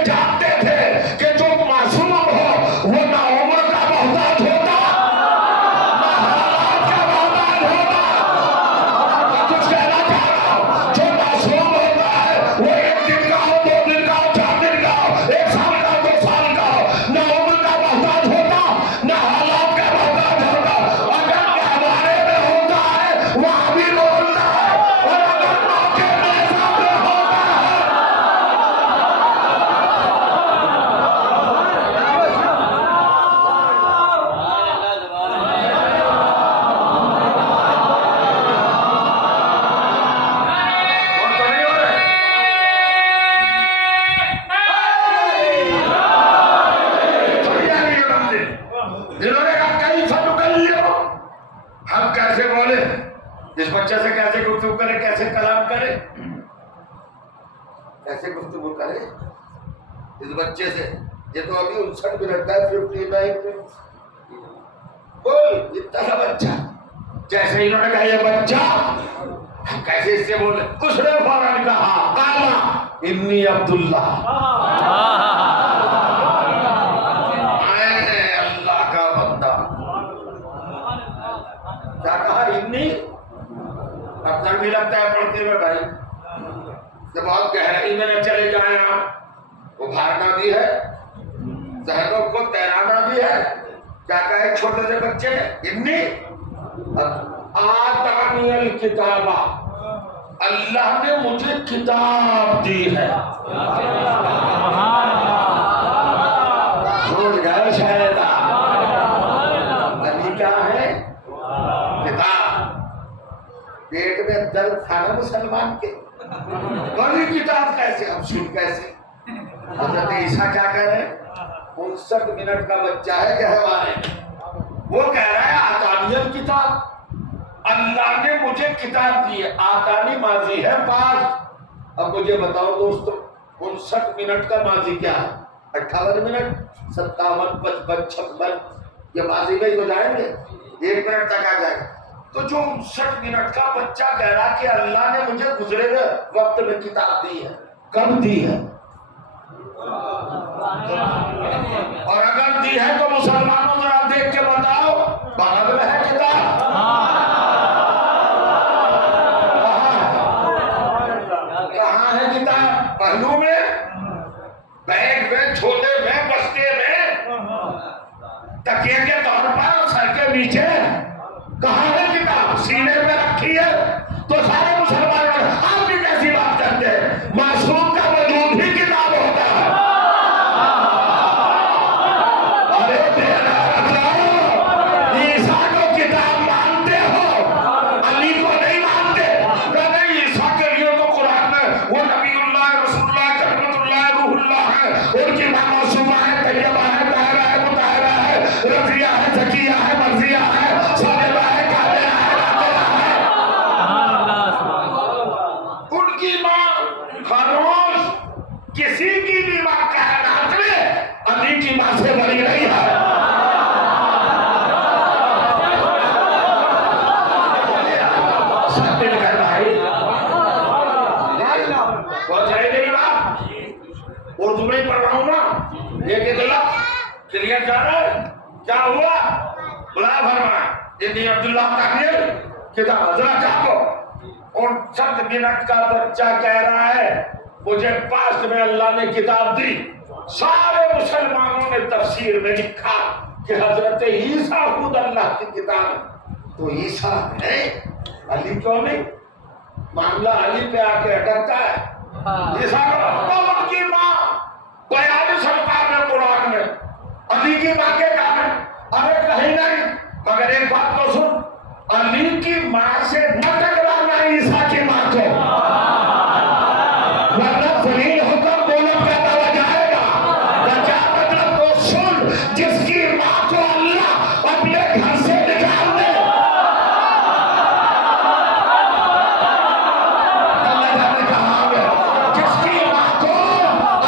رہے اس بچے سے؟ یہ تو ابھی 59 منٹ کا ہے، 59 منٹ بول اتنا سا بچہ. جیسے انہوں نے کہا یہ بچہ کیسے اس سے بولے، اس نے فوراً کہا کالا انی عبداللہ. اللہ کا بندہ کیا کہا انی. اب ڈر بھی لگتا ہے پڑھتے ہوئے بھائی، جب بہت گہرائی میں نہ چلے جائیں آپ. ابھارنا بھی ہے، ذہنوں کو تیرانا بھی ہے. کیا کہا چھوٹے سے بچے نے انی آتانی الکتابہ، اللہ نے مجھے کتاب دی ہے. بھول گئے شاید ابھی کیا ہے کتاب. پیٹ میں درد تھا نا مسلمان کے، بڑی کتاب کیسے اب سن کیسے. حضرت عیسیٰ کیا کہہ رہے ہیں؟ 59 منٹ کا بچہ ہے کہ ہمارے، وہ کہہ رہا ہے آتانی الکتاب، اللہ نے مجھے کتاب دی ہے. آتانی ماضی ہے پاس. اب مجھے بتاؤ دوستو 59 منٹ کا ماضی کیا ہے؟ 58 منٹ، 57، 55، 56 یہ ماضی میں ہی تو جائیں گے، 1 منٹ تک آ جائے گا. تو جو 59 منٹ کا بچہ کہہ رہا کہ اللہ نے مجھے گزرے ہوئے وقت میں کتاب دی ہے، کب دی ہے؟ اور اگر دی ہے تو مسلمانوں ذرا دیکھ کے بتاؤ بغل میں ہے کتاب. کہاں ہے کتاب؟ پہلو میں، بیگ میں، چھوٹے میں، بستے میں، تکیے کے طور پر، سر کے نیچے. کہاں ہے کتاب؟ سینے میں رکھی ہے. تو سارے مسلمان آپ بھی کیسی بات کرتے ہیں؟ معصوم کا وجود ہی کتاب ہوتا ہے. کسی کی بھی ماں کائنات میں علی کی ماں سے بڑی نہیں ہے. سب مل کر بھائی بہت ساری میری بات اردو میں ہی پڑھ رہا ہوں نا. ایک لفظ کلیئر کر رہا ہے کیا ہوا؟ بلا فرمایا انی عبداللہ تاکیر کتاب حضرت چاہو. 59 منٹ کا بچہ کہہ رہا ہے مجھے پاس میں اللہ نے کتاب دی. سارے مسلمانوں نے تفسیر میں لکھا کہ حضرت عیسیٰ خود اللہ کی کتاب ہے. تو عیسیٰ ہے، علی کیوں نہیں؟ معاملہ علی پہ آ کے اٹکتا ہے. عیسیٰ کو کی ماں 42 الفاظ میں قرآن میں علی کی ماں کے کام. ارے کہیں نہیں، مگر ایک بات تو سن، علی کی ماں سے نہ ٹکرانا عیسیٰ کی ماں کو، ورنہ زلیل حکم بولم کہتا ہوا جائے گا. کیا مطلب تو سن، جس کی ماں کو اللہ اپنے گھر سے نکال دے، اللہ نے کہا ہے جس کی ماں کو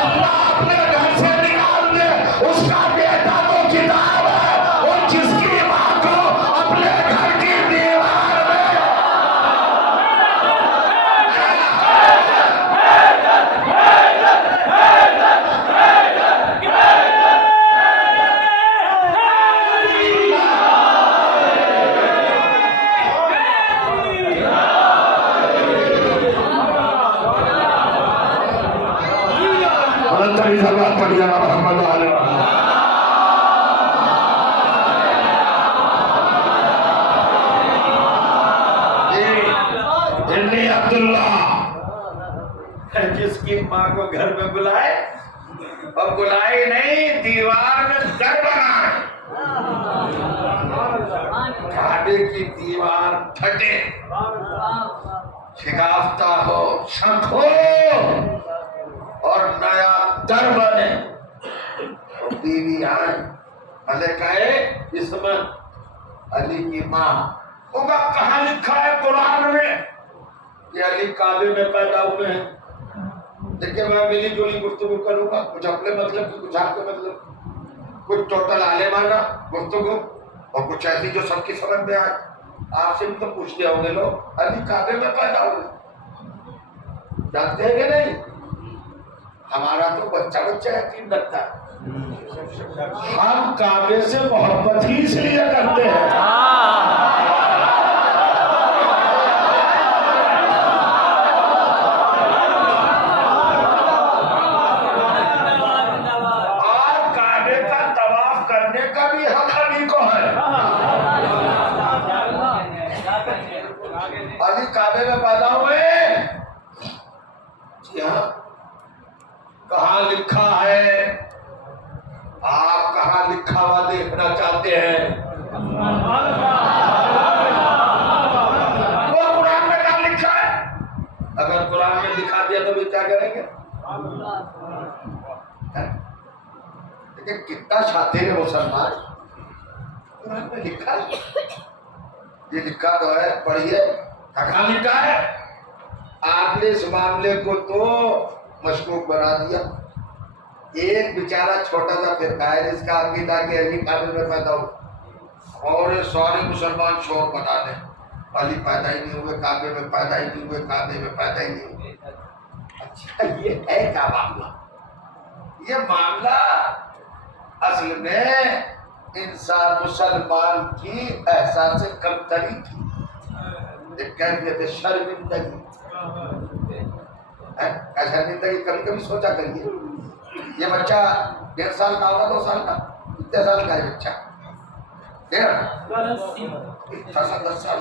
اللہ اپنے گھر سے نکال دے اس کا بیٹا تو کتاب ہے. اور جس کی ماں کو اپنے گھر کی دیوار میں پڑھ جانا محمد علیہ انی عبداللہ. جس کی ماں کو گھر میں بلائے اور بلائے نہیں، دیوار میں در بنائے، کعبے کی دیوار پھٹے، شکافتہ ہو، شک ہو اور نیا در بنے. اور بیوی آئی علیہ کہے عصمت علی کی ماں. ہوگا کہاں لکھا ہے قرآن میں کہ علی کعبے میں پیدا ہوئے ہیں؟ देखिए मैं मिली जुली गुफ्तगू करूंगा, कुछ अपने मतलब की, कुछ आपके मतलब, कुछ टोटल आलेमाना गुफ्तगू और कुछ ऐसी जो सबकी समझ में आए। आपसे भी तो पूछते होंगे लोग, अली काबे में पैदा हुए, जानते हैं कि नहीं? हमारा तो बच्चा बच्चा यकीन रखता है, हम काबे से मोहब्बत ही इसलिए करते हैं। और काबे का तवाफ करने का भी हक अली को है। अली काबे में पैदा हुए, जी हाँ, कहाँ लिखा है? आप कहाँ लिखा हुआ देखना चाहते हैं? वो कुरान में क्या लिखा है? अगर कुरान में दिखा दिया तो भी क्या करेंगे? देखिए कितना शातिर है मुसलमान, कुरान में लिखा है, ये लिखा तो है, पढ़िए कहाँ लिखा है। आपने इस मामले को तो मशकूक बना दिया। एक बेचारा छोटा सा फिरका है जिसका अकीदा के अली काबे में पैदा हो, और ये सारे मुसलमान शोर बना दें, अली पैदा ही नहीं हुए, काबे में पैदा ही नहीं हुए, काबे में पैदा ही नहीं हुए। अच्छा ये है क्या मामला? ये मामला असल में इंसान मुसलमान की एहसास कमतरी की कैफियत शर्मिंदगी है। शर्मिंदगी कभी कभी सोचा करिए, ये बच्चा 1.5 साल का होगा, 2 साल का, कितने साल का है बच्चा? 10 साल।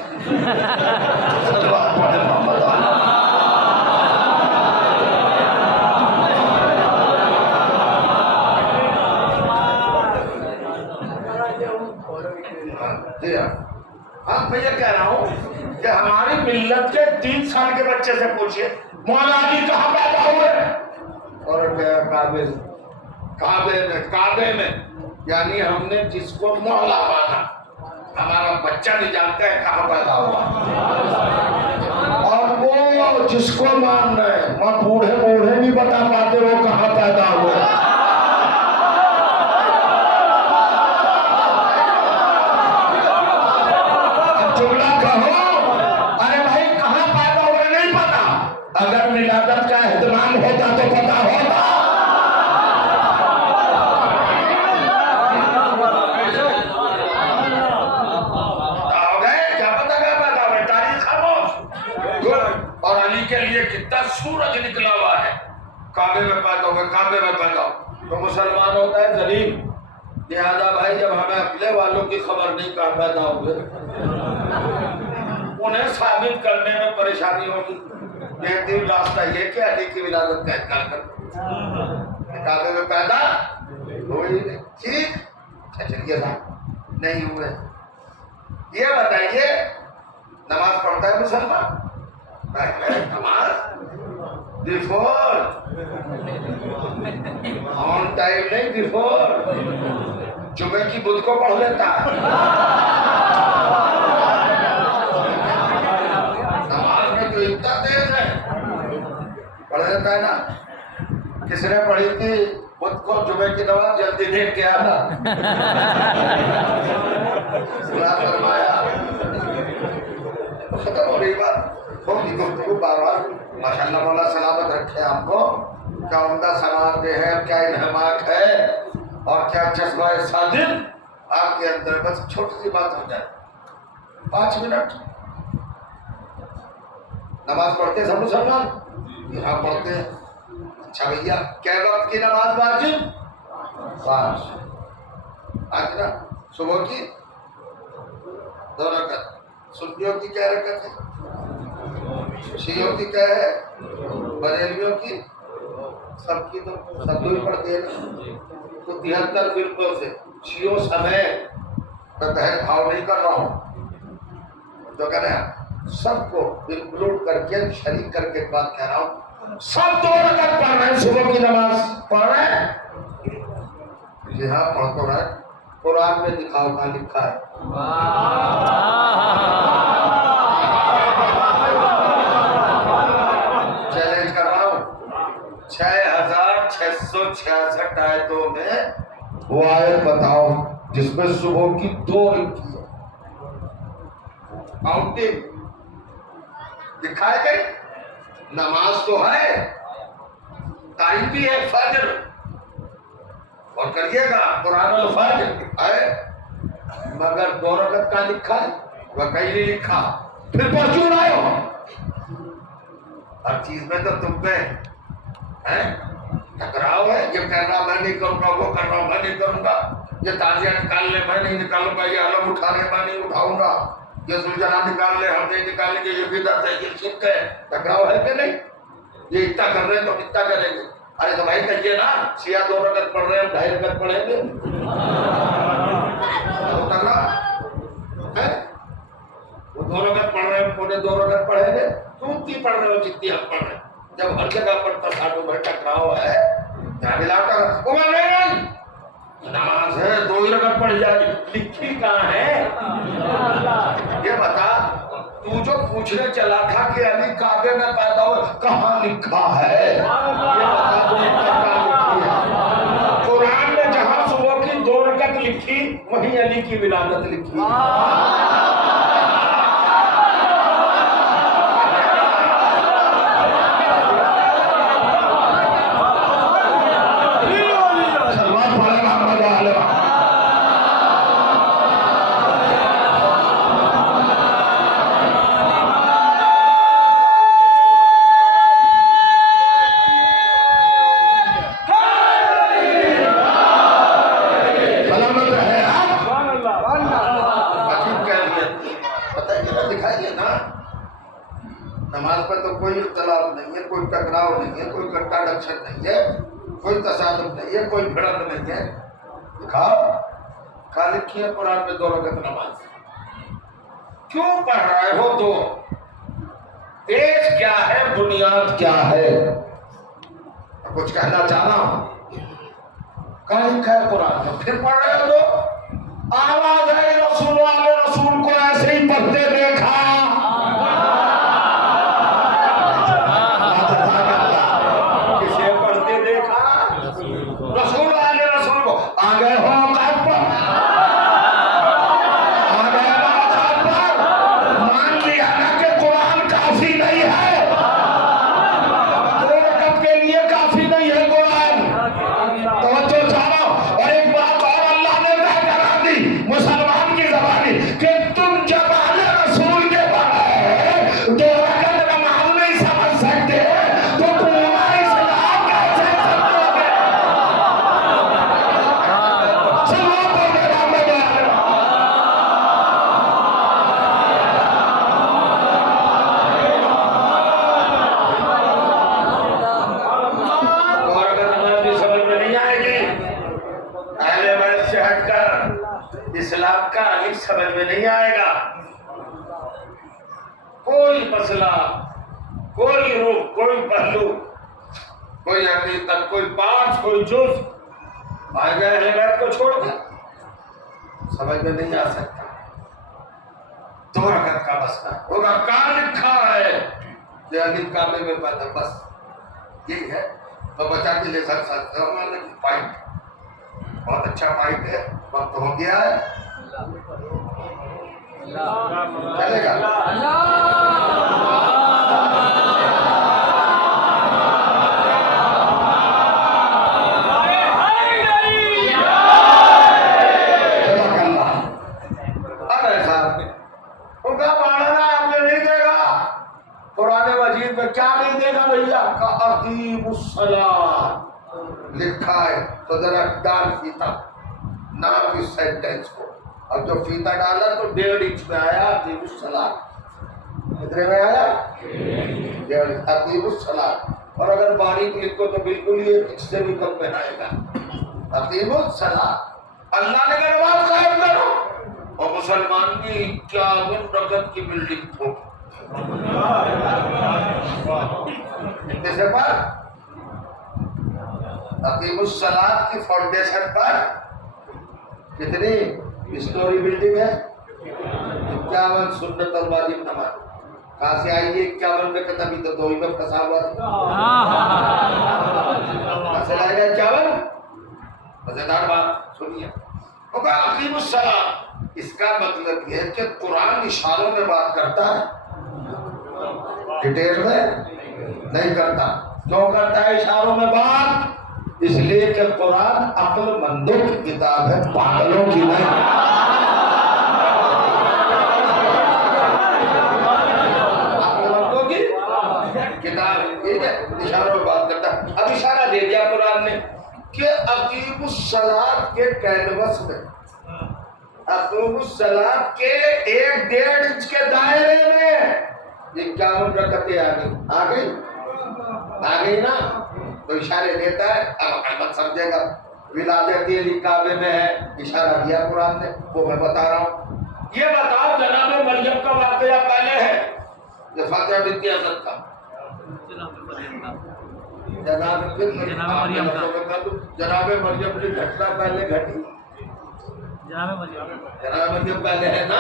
जी हाँ, मैं ये कह रहा हूँ कि हमारी मिल्लत के 3 साल के बच्चे से पूछिए मौला अली कहाँ पैदा हुए, और काबे में, यानी हमने जिसको मौला माना, हमारा बच्चा नहीं जानता है कहाँ पैदा हुआ, और वो जिसको मान रहे वह बूढ़े नहीं बता पाते वो कहाँ पैदा हुए। अगर मिलादत का एहतमाम होता तो पता होता। हो गए क्या पता क्या पैदा हुआ, तारीख खामोश। और अली के लिए कितना सूरज निकला हुआ है, काबे में पैदा हुए, काबे में पैदा हो तो मुसलमान होता है जलील। लिहाजा भाई जब हमें अपने वालों की खबर नहीं कहाँ पैदा हुए, उन्हें साबित करने में परेशानी होगी। बेहतरीन रास्ता ये कि अली की विलादत का इनकार कर, काबे में पैदा हुई ठीक, चलिए साहब नहीं हुए। ये बताइए नमाज पढ़ता है मुसलमान? नमाज बिफोर ऑन टाइम नहीं, बिफोर जुमे की बुध को पढ़ लेता है। नमाज में तो इतना तेज है, पढ़ लेता है ना। किसने पढ़ी थी बुध को जुमे की नमाज? जल्दी देख के आना। फरमाया खत्म हो रही बात, होगी गुफ्तगू बार-बार। माशाअल्लाह मौला सलामत रखे आपको, क्या उम्दा समाते हैं, क्या इन्हमाक है और क्या जज्बा सादिक आपके अंदर। बस छोटी सी बात हो जाए, 5 मिनट। नमाज पढ़ते सब मुसलमान? यहाँ पढ़ते हैं। अच्छा भैया क्या वक्त की नमाज वाजिब? 5। आज ना सुबह की 2 रकात, सुन्नियों की क्या रकात है, शियों की क्या है, बरेलियों की, सबकी तो सब लोग पढ़ते हैं ना। तो 73 फिरकों से शियों समेत मैं भेदभाव नहीं कर रहा हूँ, तो कह रहे हैं सबको इंक्लूड करके शरीक करके बात कह रहा हूँ। सब 2 रकात पढ़ रहे हैं, सुबह की नमाज पढ़ रहे हैं। जी हाँ पढ़ तो रहे, कुरान में दिखाओ कहाँ लिखा है। चैलेंज कर रहा हूँ, 66 आयतों में वो आयत बताओ जिसमें सुबह की 2 लिखी है। काउंटिंग दिखाए गए, नमाज तो है, टाइम भी है फजर, और करिएगा कुरान अल फजर है, मगर 2 रकत का लिखा है, वह कहीं नहीं लिखा। फिर पर क्यों आए हो? हर चीज में तो तुम पे है टकराव है, ये कर रहा मैं नहीं करूंगा, वो कर रहा मैं नहीं करूंगा, ये ताजिया निकाल ले मैं नहीं निकालूंगा, ये अलम उठा ले मैं नहीं उठाऊंगा, ये सुलझना निकाल ले हम नहीं निकालेंगे, ये बिदअत है, ये शिर्क है। टकराव है कि नहीं? ये इतना कर रहे हैं तो इतना करेंगे। अरे तो भाई कहिए ना, शिया 2 रकत पढ़ रहे हैं, 2.5 रकत पढ़ेंगे, तो टकराव है। वो 2 रकत पढ़ रहे हैं, पौने 2 रकत पढ़ेंगे, तुम उतनी पढ़ रहे हो जितनी हम पढ़ रहे हैं। जब हर जगह पर तसादुम में टकराव है, नहीं नमाज है 2 ही रकत पढ़ जाएगी, लिखी कहाँ है? ये बता, तू जो पूछने चला था कि अली काबे में पैदा हुआ, कहाँ लिखा है? ये बता तू कहाँ लिखी है? कुरान में जहाँ सुबह की 2 रकत लिखी, वहीं अली की विलादत लिखी। नमाज पर तो कोई इख्तलाफ नहीं है, कोई टकराव नहीं है, कोई कंट्राडिक्शन नहीं है, कोई तसादुम नहीं है, कोई भिड़ंत नहीं है। दिखाओ कहाँ लिखी है कुरान में 2 रकत नमाज? क्यों पढ़ रहे हो 2? पेश क्या है, बुनियाद क्या है? कुछ कहना चाह रहा हूं, कहाँ लिखा है कुरान में? फिर पढ़ रहे हो 2? आवाज है रसूल वाले, रसूल को ऐसे ही पढ़ते देखा, रसूल वाले रसूल को आ गए हो औकात पर, आ गए हो औकात पर, मान लिया ना कि कुरान काफी नहीं है, 2 रकत के लिए काफी नहीं है कुरान। तवज्जो चाहो। और एक बात और अल्लाह ने तय करा दी मुसलमान की ज़बानी कि तुम जमाने रसूल के बगैर 2 रकत नमाज नहीं समझ सकते, तो पूरा इस्लाम कैसे समझोगे? इस्लाम का अलिफ समझ में नहीं आएगा। कोई मसला, कोई रूह, कोई पहलू, कोई हकीकत, कोई पार्ट, कोई जुज आएगा अहले को छोड़कर समझ में नहीं आ सकता। 2 रकत का मसला होगा, कहाँ लिखा है कि अलिफ काबे में पैदा, बस यही है। तो बचा के लिए सर पॉइंट बहुत अच्छा पॉइंट है, वक्त हो गया है, चलेगा। अरे साहब उनका मानना आपने नहीं देगा, कुरान मजीद में क्या नहीं देगा भैया? का अकीमुस्सलात लिखा है, तो जरा डाल फीता नाम इस सेंटेंस को। अब जो फीता डाला तो 1.5 इंच में आया अकीमुस्सलात, कितने में आया? 1.5 अकीमुस्सलात। और अगर बारीक लिखो तो बिल्कुल ही 1 इंच से भी कम में आएगा अकीमुस्सलात। अल्लाह ने कहा नमाज कायम करो, और मुसलमान की 51 रकत की बिल्डिंग ठोक कितने पर? अकीमुस्सलात की फाउंडेशन पर कितनी स्टोरी बिल्डिंग है? 51 सुन्नत और वाजिब नमाज। کہاں سے آئی یہ 51 میں کتب تو 2 ہی میں پھنسا ہوا تھا کہاں سے لائے گا 51 مزیدار بات سنیے اقیم الصلاۃ اس کا مطلب یہ ہے کہ قرآن اشاروں میں بات کرتا ہے ڈیٹیل میں نہیں کرتا کیوں کرتا ہے اشاروں میں بات اس لیے کہ قرآن عقل مندوں کی کتاب ہے پاگلوں کی نہیں کتاب ٹھیک ہے اشاروں میں بات کرتا ہے اب اشارہ دے دیا قرآن نے کہ اقیم الصلاۃ کے کینوس میں اقیم الصلاۃ کے 1.5 انچ کے دائرے میں 51 رکعتیں آ گئی نا تو اشارے دیتا ہے اب احمد سمجھے گا ولادت علی کعبے میں ہے اشارہ دیا قرآن نے وہ میں بتا رہا ہوں یہ بتاؤ جناب مریم کا واقعہ پہلے ہے یہ فاطمہ بنت اسد کا جناب مریم کی گھٹنا پہلے گھٹی جناب مریم پہلے ہے نا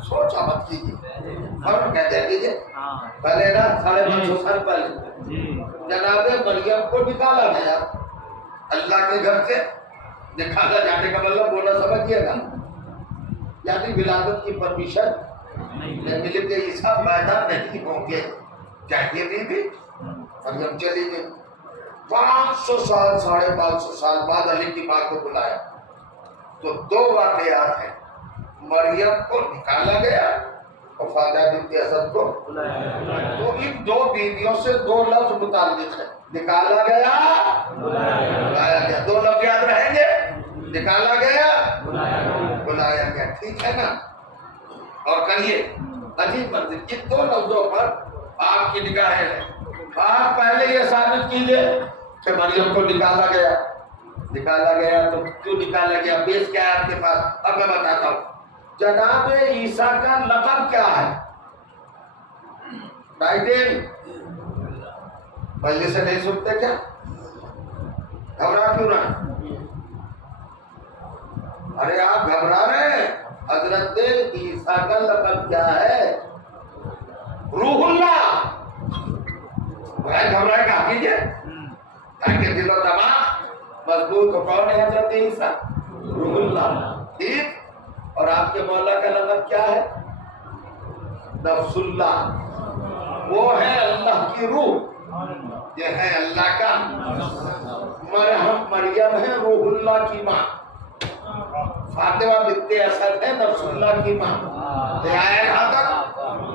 سوچا مت کیجیے فرق کہتے کیجیے پہلے نا 550 سال پہلے جناب مریم کو نکالا گیا اللہ کے گھر سے نکالا جانے کا مطلب بولا سمجھیے گا یعنی ولادت کی پرمیشن ملے کہ عیسیٰ پیدا نہیں ہوں گے چاہیے بھی مریم چلی گئی 500 سال 550 سال بعد علی کی ماں کو بلایا تو 2 واقعات ہیں مریم کو نکالا گیا اور فاطمہ بنت اسد کو تو ان 2 بیویوں سے 2 لفظ متعلق ہیں نکالا گیا بلایا گیا 2 لفظ یاد رہیں گے نکالا گیا بلایا گیا ٹھیک ہے نا اور کہیے عجیب منظر ان 2 لفظوں پر آپ کی نگاہیں ہیں آپ پہلے یہ ثابت کیجئے کہ مریم کو نکالا گیا تو کیوں نکالا گیا بیس کیا ہے آپ کے پاس اب میں بتاتا ہوں جناب عیسیٰ کا لقب کیا ہے ٹائٹل پہلے سے نہیں سنتے کیا گھبرا کیوں نہ ارے آپ گھبرا رہے ہیں حضرت عیسیٰ کا لقب کیا ہے روح اللہ بغیر گھبرائے کہا کیجئے تاکہ دل و دماغ مضبوط ہو کون ہے حضرت عیسیٰ روح اللہ ٹھیک اور آپ کے مولا کا لقب کیا ہے نفس اللہ وہ ہے اللہ کی روح یہ ہے اللہ کا مریم ہے روح اللہ کی ماں فاطمہ بنت اسد ہے نفس اللہ کی ماں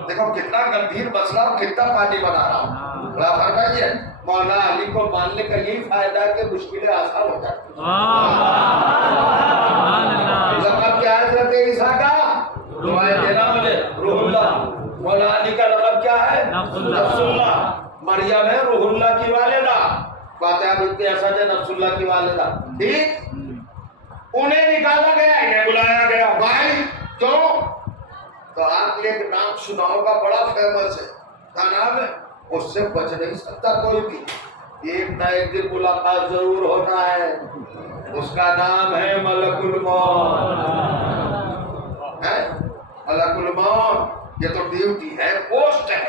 دیکھو کتنا گمبھیر مسئلہ اور کتنا پانی بنا رہا ہوں بڑا فرمائیے مولا علی کو ماننے کا یہی فائدہ ہے کہ مشکلیں آسان ہو جاتی لقب کیا ہے حضرت عیسیٰ کا دعائیں دینا مجھے روح اللہ مولا علی کا لقب کیا ہے نفس اللہ مریم ہے روح اللہ کی والدہ فاطمہ بنت اسد ہے نفس اللہ کی والدہ ٹھیک انہیں نکالا گیا انہیں بلایا گیا بھائی کیوں تو آپ نے ایک نام سنا ہوگا بڑا فیمس ہے کیا نام ہے اس سے بچ نہیں سکتا کوئی بھی ایک نہ ایک دن ملاقات ضرور ہونا ہے اس کا نام ہے ملک الموت ملک الموت یہ تو ڈیوٹی ہے پوسٹ ہے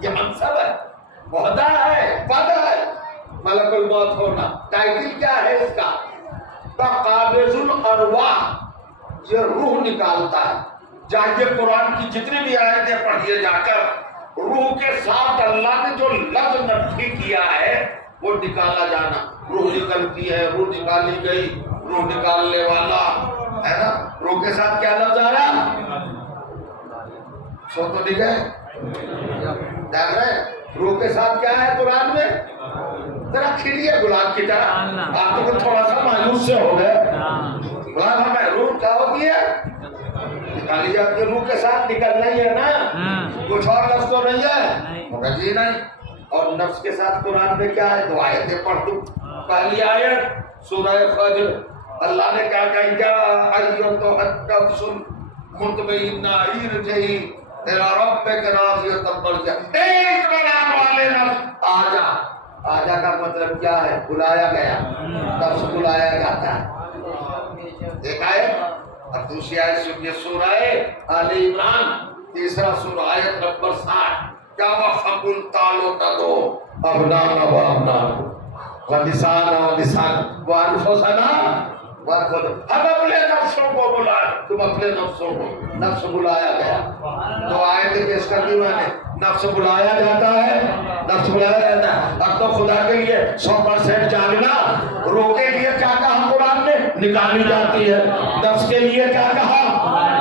یہ منصب ہے عہدہ ہے پد ہے ملک الموت ہونا ٹائٹل کیا ہے اس کا قابض الارواح یہ روح نکالتا ہے جائیے قرآن کی جتنی بھی آیتیں پڑھیے جا کر روح کے ساتھ اللہ نے جو لفظ نفی کیا ہے وہ نکالا جانا روح نکلتی ہے روح نکالی گئی روح نکالنے والا ہے نا روح کے ساتھ کیا لفظ آ رہا سو تو نہیں گئے دیکھ رہے روح کے ساتھ کیا ہے قرآن میں ذرا کھلیے گلاب کی طرح آپ تو تھوڑا سا مایوس سے ہو گئے گلاب ہمیں روح کیا ہوتی ہے نکالی جاتی ہے روح کے ساتھ نکلنا ہی ہے نا کچھ اور لفظ تو نہیں ہے جی نہیں اور نفس کے ساتھ قرآن میں کیا ہے دو آیتیں پڑھ دوں پہلی آیت سورہ فجر اللہ نے کیا کہا یا ایتھا النفس المطمئنہ ارجعی الی ربک راضیۃ مرضیہ ایک بنان والے نفس آجا آجا کا مطلب کیا ہے بلایا گیا نفس بلایا جاتا ہے ایک آیت اور دوسری آیت سنیے سورہ آل عمران تیسرا سورہ آیت نمبر 60 کیا وفقل تالو تدو ابنانا و ابنانا و نسانا و نسانا و انفسنا و انفسنا. ہم اپنے نفسوں کو بلائے. تم اپنے نفسوں کو. نفس بلایا گیا تو آیت پیش کر دی میں نے. نفس بلایا جاتا ہے, نفس بلایا جاتا ہے. اب تو خدا کے لیے 100% جاننا. روح کے لیے کیا کہا قرآن نے؟ نکالی جاتی ہے. نفس کے لیے کیا کہا؟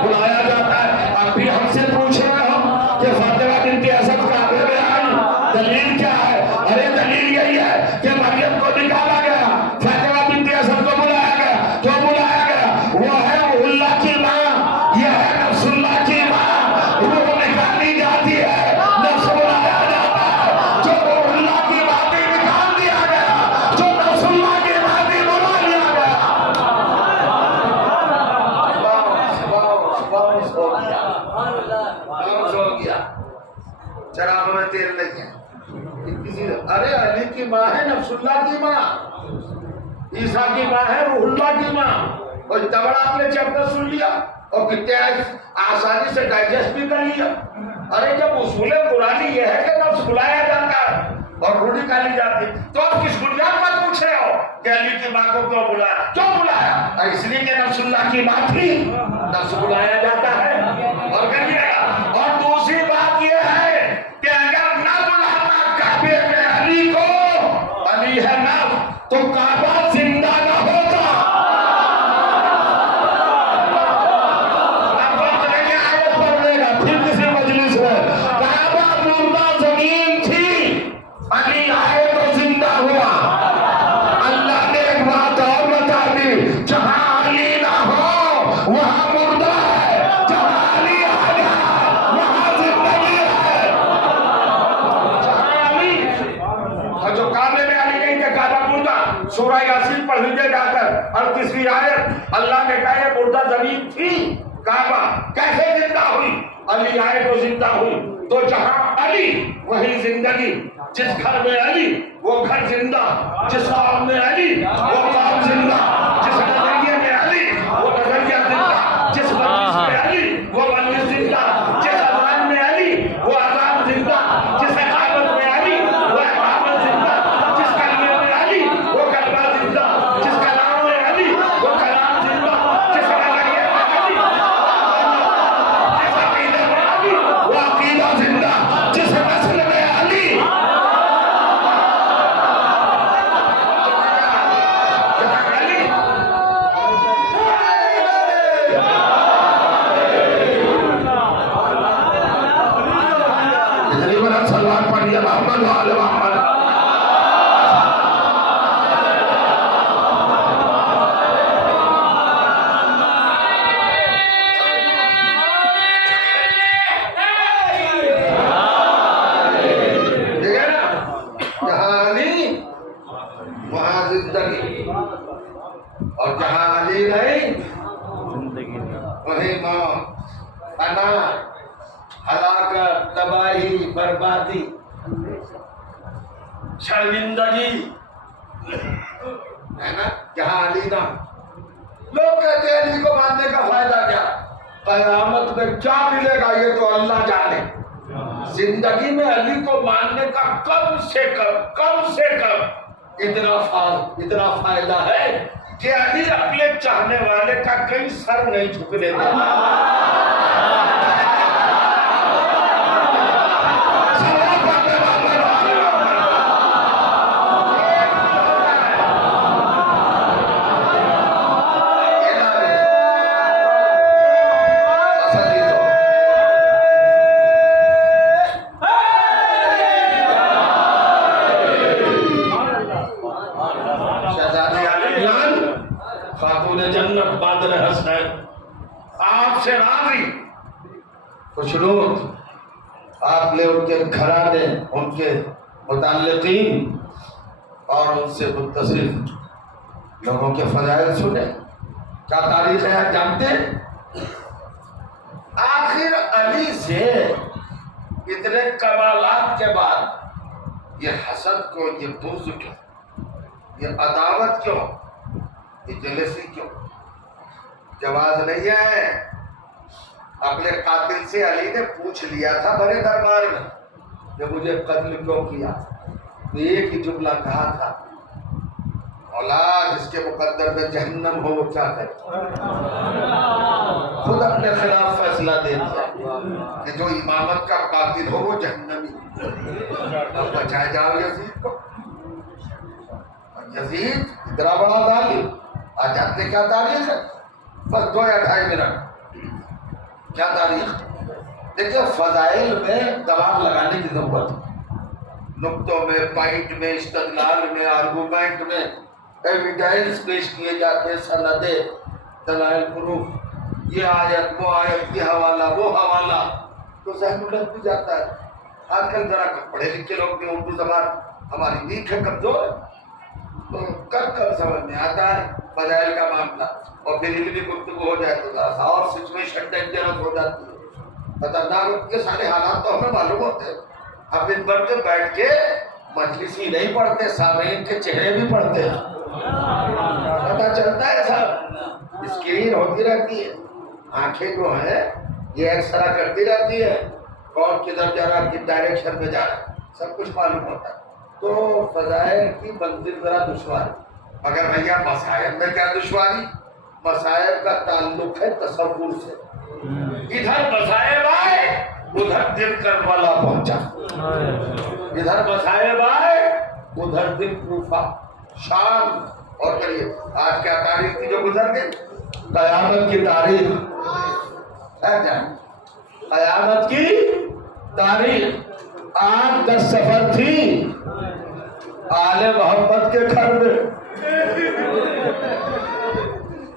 بلایا جاتا ہے. اب بھی ہم سے پوچھ رہے ہم کہ فاطمہ بنت اسد کعبے میں آئی, دلیل کیا ہے؟ ارے دلیل یہی ہے کہ مریم کو نکالا گیا, فاطمہ بنت اسد کو بلایا گیا. کیوں بلایا گیا؟ وہ ہے اللہ کی ماں, یہ ہے نفس اللہ کی ماں. روح نکالی جاتی ہے, نفس بلایا جاتا ہے. جو روح اللہ کی باتیں نکال دیا گیا, جو نفس اللہ کی باتیں بلا لیا گیا. باؤس ہو گیا, باؤس ہو گیا. شراب میں تیل نہیں ہے. ارے علی کی ماں ہے نفس اللہ کی ماں, عیسیٰ کی ماں ہے روح اللہ کی ماں. اور اتنا بڑا آپ نے چیپٹر سن لیا اور کتنے آسانی سے ڈائجسٹ بھی کر لیا. ارے جب اصول قرآنی یہ ہے کہ نفس بلایا جاتا ہے اور روح نکالی جاتی, تو آپ کس بنیاد پر پوچھ رہے ہو کہ علی کی ماں کو کیوں بلایا؟ کیوں بلایا؟ اس لیے کہ نفس اللہ کی ماں تھی, نفس بلایا جاتا ہے. اور کریے گا. اور دوسری بات یہ ہے کہ اگر نہ بلاتا کعبے میں علی کو, علی ہے نفس, تو کعبہ زندہ نہ ہوتا. اب وقت نہیں ہے آیت پڑھنے کا, پھر کسی مجلس میں. کعبہ مردہ زمین تھی, علی آئے تو زندہ ہوا. اللہ نے ایک بات اور بتا دی, جہاں علی نہ ہو وہاں مردہ ہے, جہاں علی آ گیا وہاں زندگی ہے. جہاں علی, اور جو کعبے میں علی نہیں کہ کعبہ مردہ. سورہ یاسین پڑھ لیجیے جا کر 38ویں آیت. اللہ نے کہا یہ مردہ زمین تھی, کعبہ کیسے زندہ ہوئی؟ علی آئے تو زندہ ہوئی. تو جہاں علی وہی زندگی. جس گھر میں علی وہ گھر زندہ, جس قوم میں علی وہ قوم زندہ, جس نظریے میں علی وہ نظریہ زندہ, جس مجلس میں علی وہ مجلس زندہ, جس اذان میں علی وہ اذان زندہ, جس اقامت میں علی وہ اقامت زندہ, جس کلمے میں علی وہ کلمہ زندہ, جس کلام میں علی وہ کلام زندہ, جس نظریے میں علی, جس عقیدے میں علی وہ عقیدہ زندہ, جس نسل میں علی. سلوات پڑھیے محمد وآل محمد. جہاں علی وہاں زندگی, اور جہاں علی نہیں وہی موت, انا, ہلاکت, تباہی, بربادی, شرمندگی ہے نا. جہاں علی نہ. لوگ کہتے ہیں علی کو ماننے کا فائدہ کیا؟ قیامت میں کیا ملے گا یہ تو اللہ جانے. زندگی میں علی کو ماننے کا کم سے کم اتنا فائدہ ہے کہ علی اپنے چاہنے والے کا کہیں سر نہیں جھکنے دیتا. خاتون جنت بادل حسنین آپ سے راضی, خوشنود. آپ نے ان کے گھرانے, ان کے متعلقین اور ان سے متصف لوگوں کے فضائل سنے. کیا تاریخ ہے آپ جانتے ہیں؟ آخر علی سے اتنے کمالات کے بعد یہ حسد کیوں, یہ بغض کیوں, یہ عداوت کیوں, یہ جلسی کیوں؟ جواز نہیں ہے. اپنے قاتل سے علی نے پوچھ لیا تھا بڑے دربار میں کہ مجھے قتل کیوں کیا؟ تو ایک ہی جملہ کہا تھا، مولا جس کے مقدر میں جہنم ہو وہ کیا کرے؟ خود اپنے خلاف فیصلہ دے دیا کہ جو امامت کا قاتل ہو وہ جہنمی۔ اب بچائے جاؤ یزید کو۔ یزید اتنا بڑا ظالم، آج جانتے کیا تاریخ ہے؟ بس 2 یا 2.5 منٹ۔ کیا تاریخ؟ دیکھیں فضائل میں دباؤ لگانے کی ضرورت ہے، نقطوں میں، پوائنٹ میں، استدلال میں، آرگومنٹ میں ایویڈینس پیش کیے جاتے ہیں، سندیں، دلائل، پروف، یہ آیت، وہ آیت، یہ حوالہ، وہ حوالہ، تو ذہن الٹ بھی جاتا ہے۔ آج کل ذرا پڑھے لکھے لوگ بھی اردو زبان ہماری ویک ہے، کمزور ہے، تو کب سمجھ میں آتا ہے فضائل کا معاملہ، اور پھر علمی گفتگو ہو جائے تو ذرا سا اور سچویشن ڈینجرس ہو جاتی ہے، خطرناک۔ یہ سارے حالات تو ہمیں معلوم ہوتے ہیں، ہم دن بھر کے بیٹھ کے مجلس ہی نہیں پڑھتے، سامعین کے چہرے بھی پڑھتے ہیں، پتہ چلتا ہے سب، اسکرین ہوتی رہتی ہے، آنکھیں جو ہیں یہ ایکسرا کرتی رہتی ہے، کون کدھر جا رہا، کس ڈائریکشن میں جا رہا ہے، سب کچھ معلوم ہوتا ہے۔ تو فضائل کی منزل ذرا دشوار ہے، مگر بھیا مصائب میں کیا دشواری؟ مصائب کا تعلق ہے تصور سے، ادھر مصائب آئے ادھر دل کربلا پہنچا، ادھر مصائب آئے ادھر دل کوفہ، شام، اور کریے آج کیا تاریخ تھی جو گزر گئی؟ قیامت کی تاریخ، قیامت کی تاریخ، آج 10 سفر تھی آل محمد کے گھر میں،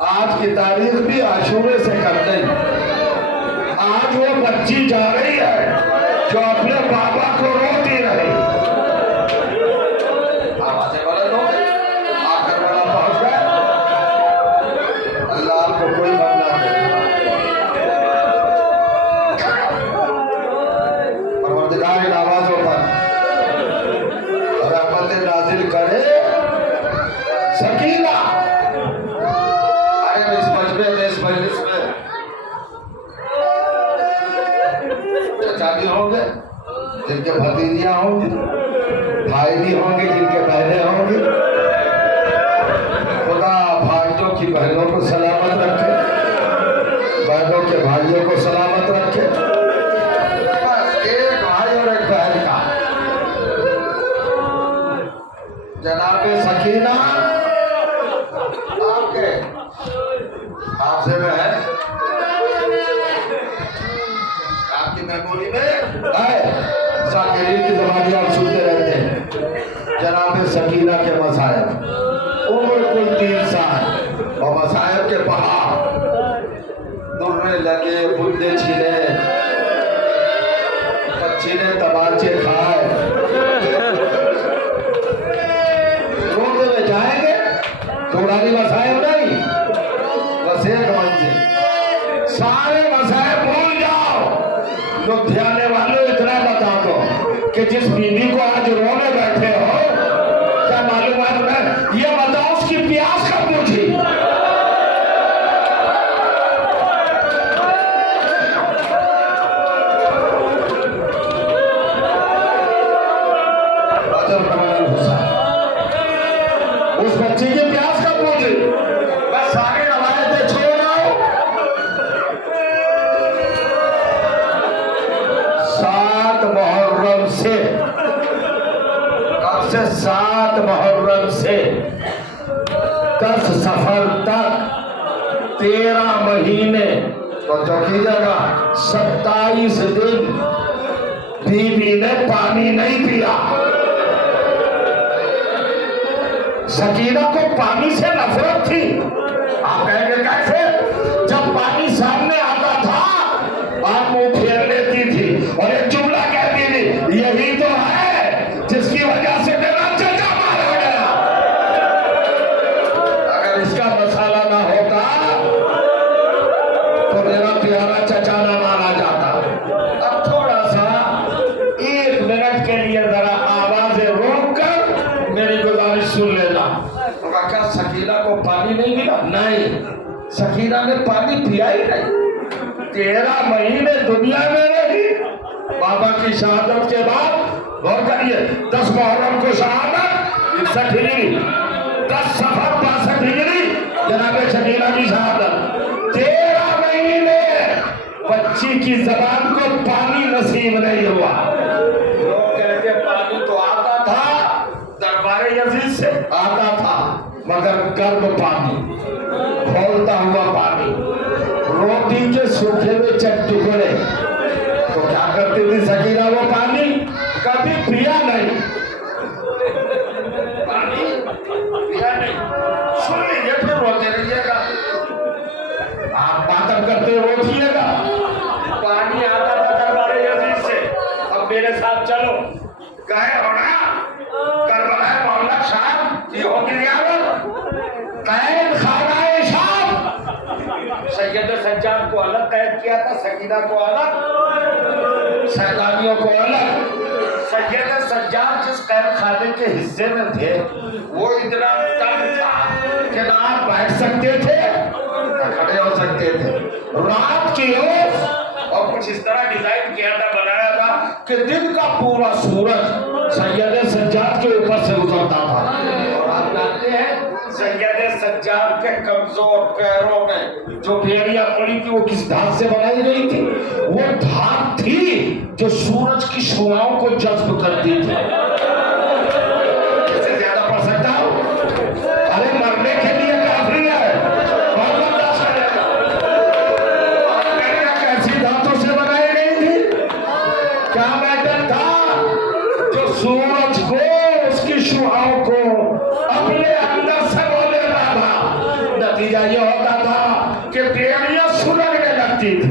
آج کی تاریخ بھی عاشورے سے کر گئی۔ آج وہ بچی جا رہی ہے جو اپنے بابا کو روتی رہی، آوازیں بلند ہو گئی، آخر والا پہنچ گئے، اللہ آپ کو کوئی بدلا دے، پروردگار ان آوازوں پر رحمت نازل کرے، سکینہ۔ ارے اس مجلس میں چچا بھی ہوں گے جن کے بھتیجیاں ہوں گی، بھائی بھی ہوں گے جن کے بہنیں ہوں گی، خدا بھائیوں کی بہنوں کو سلامت رکھے، بہنوں کے بھائیوں کو سلامت رکھے۔ بس ایک بھائی اور ایک بہن کا، جناب سکینہ آپ کے حافظے میں ہے، آپ کی میموری میں ہے، ذاکرین کی زبانی آپ سنتے رہتے ہیں۔ جناب سکینہ کے مصائب، عمر کل 3 سال، اور مصائب کے پہاڑ، درے لگے، بندے چھینے، بچی نے تمانچے کھائے، روڈ میں جائیں گے تھوڑانی مسائب نہیں، بس ایک منزل، سارے مسائب بھول جاؤ۔ لدھیانے والوں اتنا بتا دو کہ جس بیوی کو آج رونے بیٹھے ہو، کیا معلومات میں یہ بتاؤ اس کی پیاس کب بجھی؟ اس بچے کی پیاس کب بجھی؟ بس سارے روایتیں چھوڑ آؤ، 7 محرم سے، کب سے 7 محرم سے 10 سفر تک 13 مہینے، تو جو کی جگہ 27 دن بیوی نے پانی نہیں پیا۔ سکینہ کو پانی سے نفرت تھی، آپ کہیں گے کیسے؟ جب پانی سامنے آتا تھا آپ منہ پھیر لیتی تھی اور ایک جملہ کہتی تھی، یہی تو ہے جس کی وجہ سے میرا چچا مارا گیا۔ اگر اس کا مسئلہ نہ ہوتا تو میرا پیارا چچا نہ مارا جاتا۔ اب تھوڑا سا 1 منٹ کے لیے ذرا آوازیں روک کر میری گزارش سن لینا۔ کیا سکینہ کو پانی نہیں ملا؟ نہیں، سکینہ نے پانی پیا ہی نہیں۔ 13 महीने दुनिया में रही बाबा की शहादत के बाद। गौर करिए, 10 मुहर्रम को शहादत 61 हिजरी, 10 सफर 62 हिजरी जनाब शकीला की शहादत। 13 महीने बच्ची की जबान को पानी नसीब नहीं हुआ। लोग कहते पानी तो आता था, दरबार यजीद से आता था, मगर गर्म पानी, खौलता हुआ पानी, रोटी के सूखे में चट टुकड़े। तो क्या करती थी सकीना वो पानी? कभी पिया नहीं, पानी पिया नहीं। सुन लीजिए, फिर रोते रहिएगा, आप बातम करते रोटिएगा। पानी आता था दरबार यजीद से। अब मेरे साथ चलो, गए हो ना करबला मोहल्ला शाम, ये हो गया कैद खानाए शाम। सैयद सज्जाद को अलग कैद किया था, सकीना को अलग, सैलानियों को अलग। सैयद सज्जाद जिस कैद खाने के हिस्से में थे वो इतना तंग था कि ना आप बैठ सकते थे ना खड़े हो सकते थे। रात की ओस और कुछ इस तरह डिजाइन किया था, बनाया था कि दिन का पूरा सूरज सैयद सज्जाद के ऊपर से गुजरता था। और आप जानते हैं सैयद सज्जाद के कमजोर पैरों में जो बेड़ियां पड़ी थी वो किस धात से बनाई गई थी? वो धात थी जो सूरज की शुआओं को जज्ब करती थी। इससे ज्यादा पढ़ सकता हूं? अरे मरने के लिए काफी है, कौन बर्दाश्त करेगा? और बेड़ियां कैसी धातों से बनाई गई थी? क्या मैटर था? जो सूरज को, उसकी शुआओं को अपने अंदर से वो लेता था। नतीजा ये होता था कि बेड़ियां सुलगने लगती थी,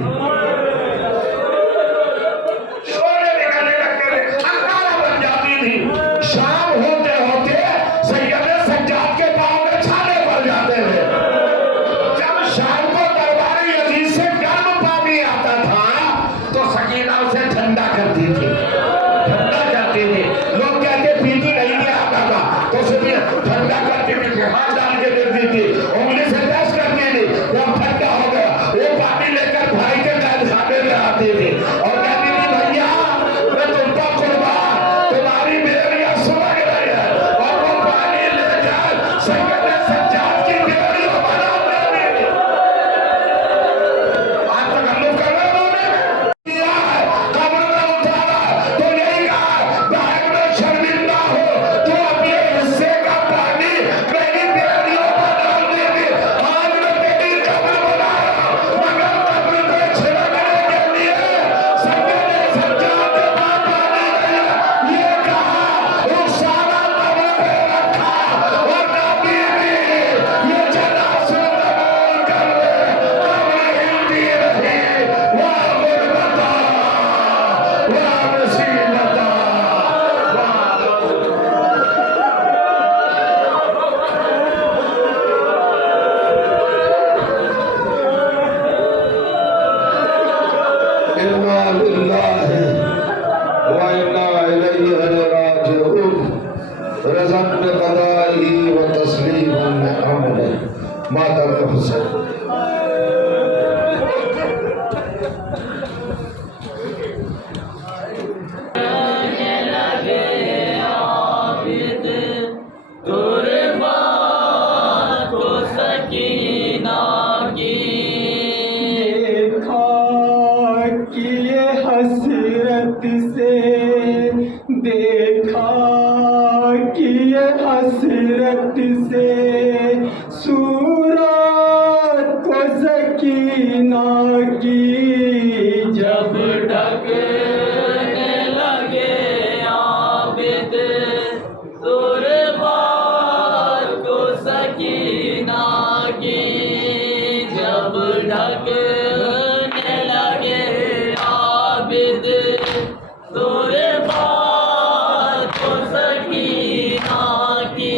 शोले निकलने लगते थे, अंगारा बन जाती थी। शाम होते होते सैयद सज्जाद के पांव में छाले पड़ जाते थे। जब शाम को दरबार यजीद से गर्म पानी आता था तो सकीना उसे ठंडा करती थी, ठंडा करती थी। लोग कहते पीती नहीं थी, आता था तो उसे भी ठंडा करती थी, हाथ डाल के देती थी, उंगली से टच करती थी। जब ठंडा हो गया वो पानी लेकर भाई के कैद खाने में आती थी और कहती थी भैया मैं तुम पर कुर्बान, तुम्हारी बेड़ियां सुलग रही है। और वो पानी लेकर सैयद सज्जाद की बेड़ियों बना देती थी। आज तक हम लोग कर रहे हैं, किया है, कब्र में उतारा तो यही कहा बाहर में शर्मिंदा हो तो अपने हिस्से का पानी मेरी बेड़ियों पर डाल देगी। आज मैं तेरी कब्र बना रहा हूं, मगर कब्र को छिड़कने के लिए सैयद सज्जाद के पास पानी नहीं है। ये कहा रुखसारा कब्र पे रखा और कभी भी ये जनाज़ा कबूल कर ले। कब्र हिलती रही, वाह गुरबता, वाह मुसीबता, इन्ना लिल्लाहि व इन्ना इलैहि राजिऊन। रज़न बिक़दाइही व तस्लीमन लिअम्रिही। मातम हुसैन। देखा कि ये हसरत से सूरत को सकीना की जब ढकने लगे आबिद तुरबात को सकीना की जब ढकने लगे आबिद तुरबात को सकीना की।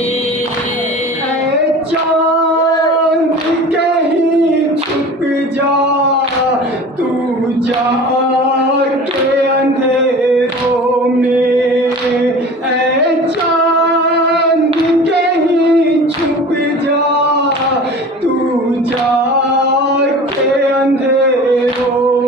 चांद कहीं छुप जा तू जाके अंधेरों में, चांद कहीं छुप जा तू जाके अंधेरों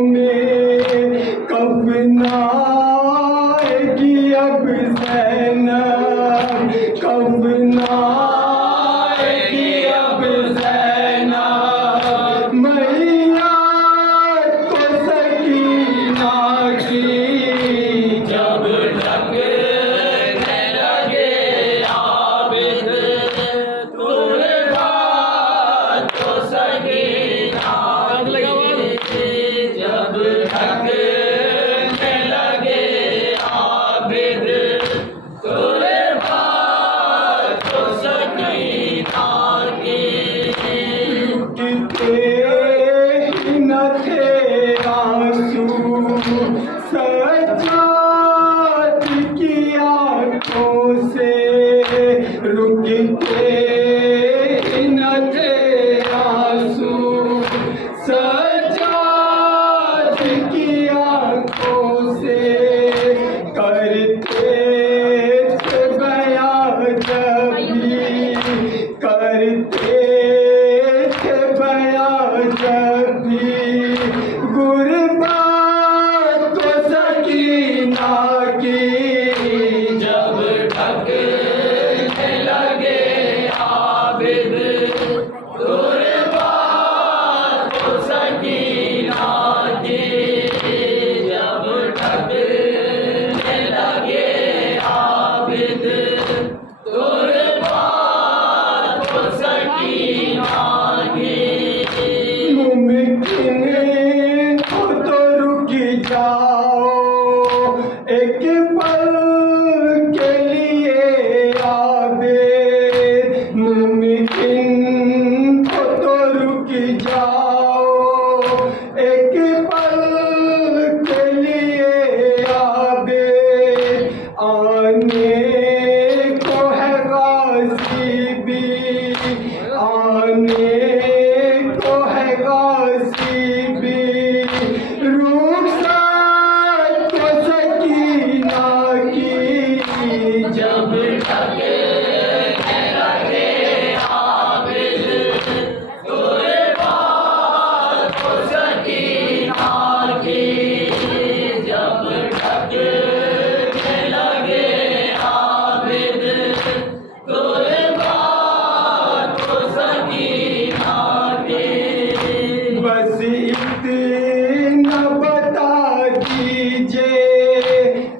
बस इतना बता दीजिए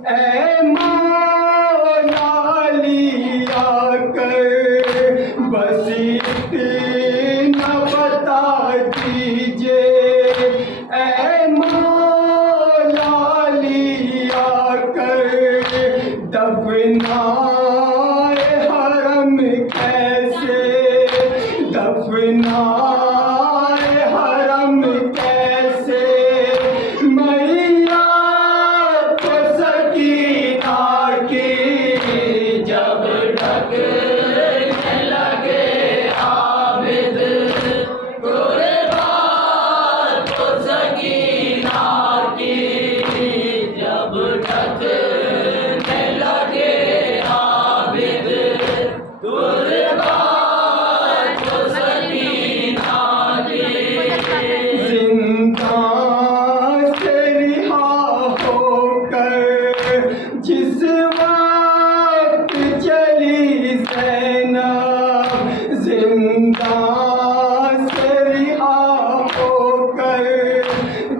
ऐ मौला लिया कर, बस इतना बता दीजिए ऐ मौला लिया कर, दफनाए हरम कैसे, दफनाए हरम कैसे, मैया को सकीना की जब ढकने लगे आबिद, कुर्बान को सकीना की जब ढकने लगे आबिद, कुर्बान को सकीना की जिंदा से रिहा होकर जिस वक्त चली ज़ैनब, जिंदा से रिहा होकर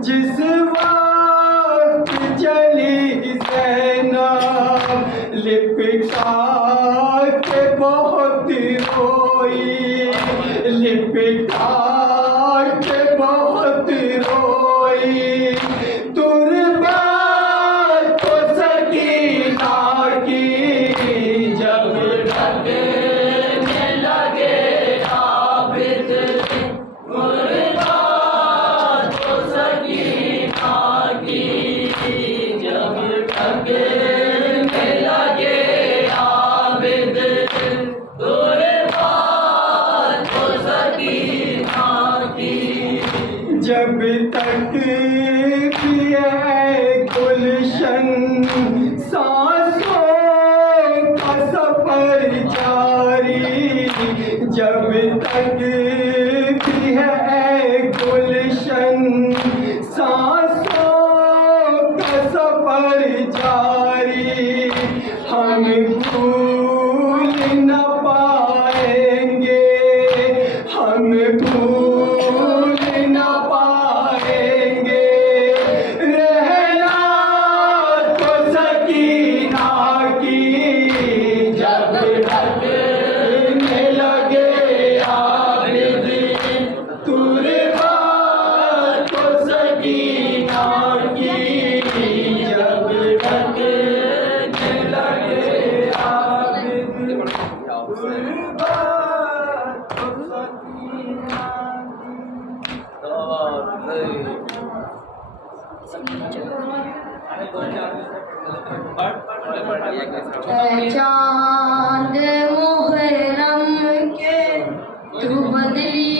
जिस वक्त चली ज़ैनब, लिपटा के बहुत रोई, लिपटा के बहुत रोई, तुरबात को सकीना की जब ढकने लगे आबिद, तुरबात को सकीना की जब ढकने लगे आबिद, तुरबात को सकीना की जब तक भी है गुलशन सांसों का सफर जारी, जब तक भी है गुलशन सांसों का सफर जारी, हम भूल न पाएंगे, हम भूल न पाएंगे रहना तो सकीना की जब ढकने लगे आबिद, तुरबात को सकीना की जब ढकने लगे आबिद, तुरबात को सकीना चांद मुहर्रम के तू बदली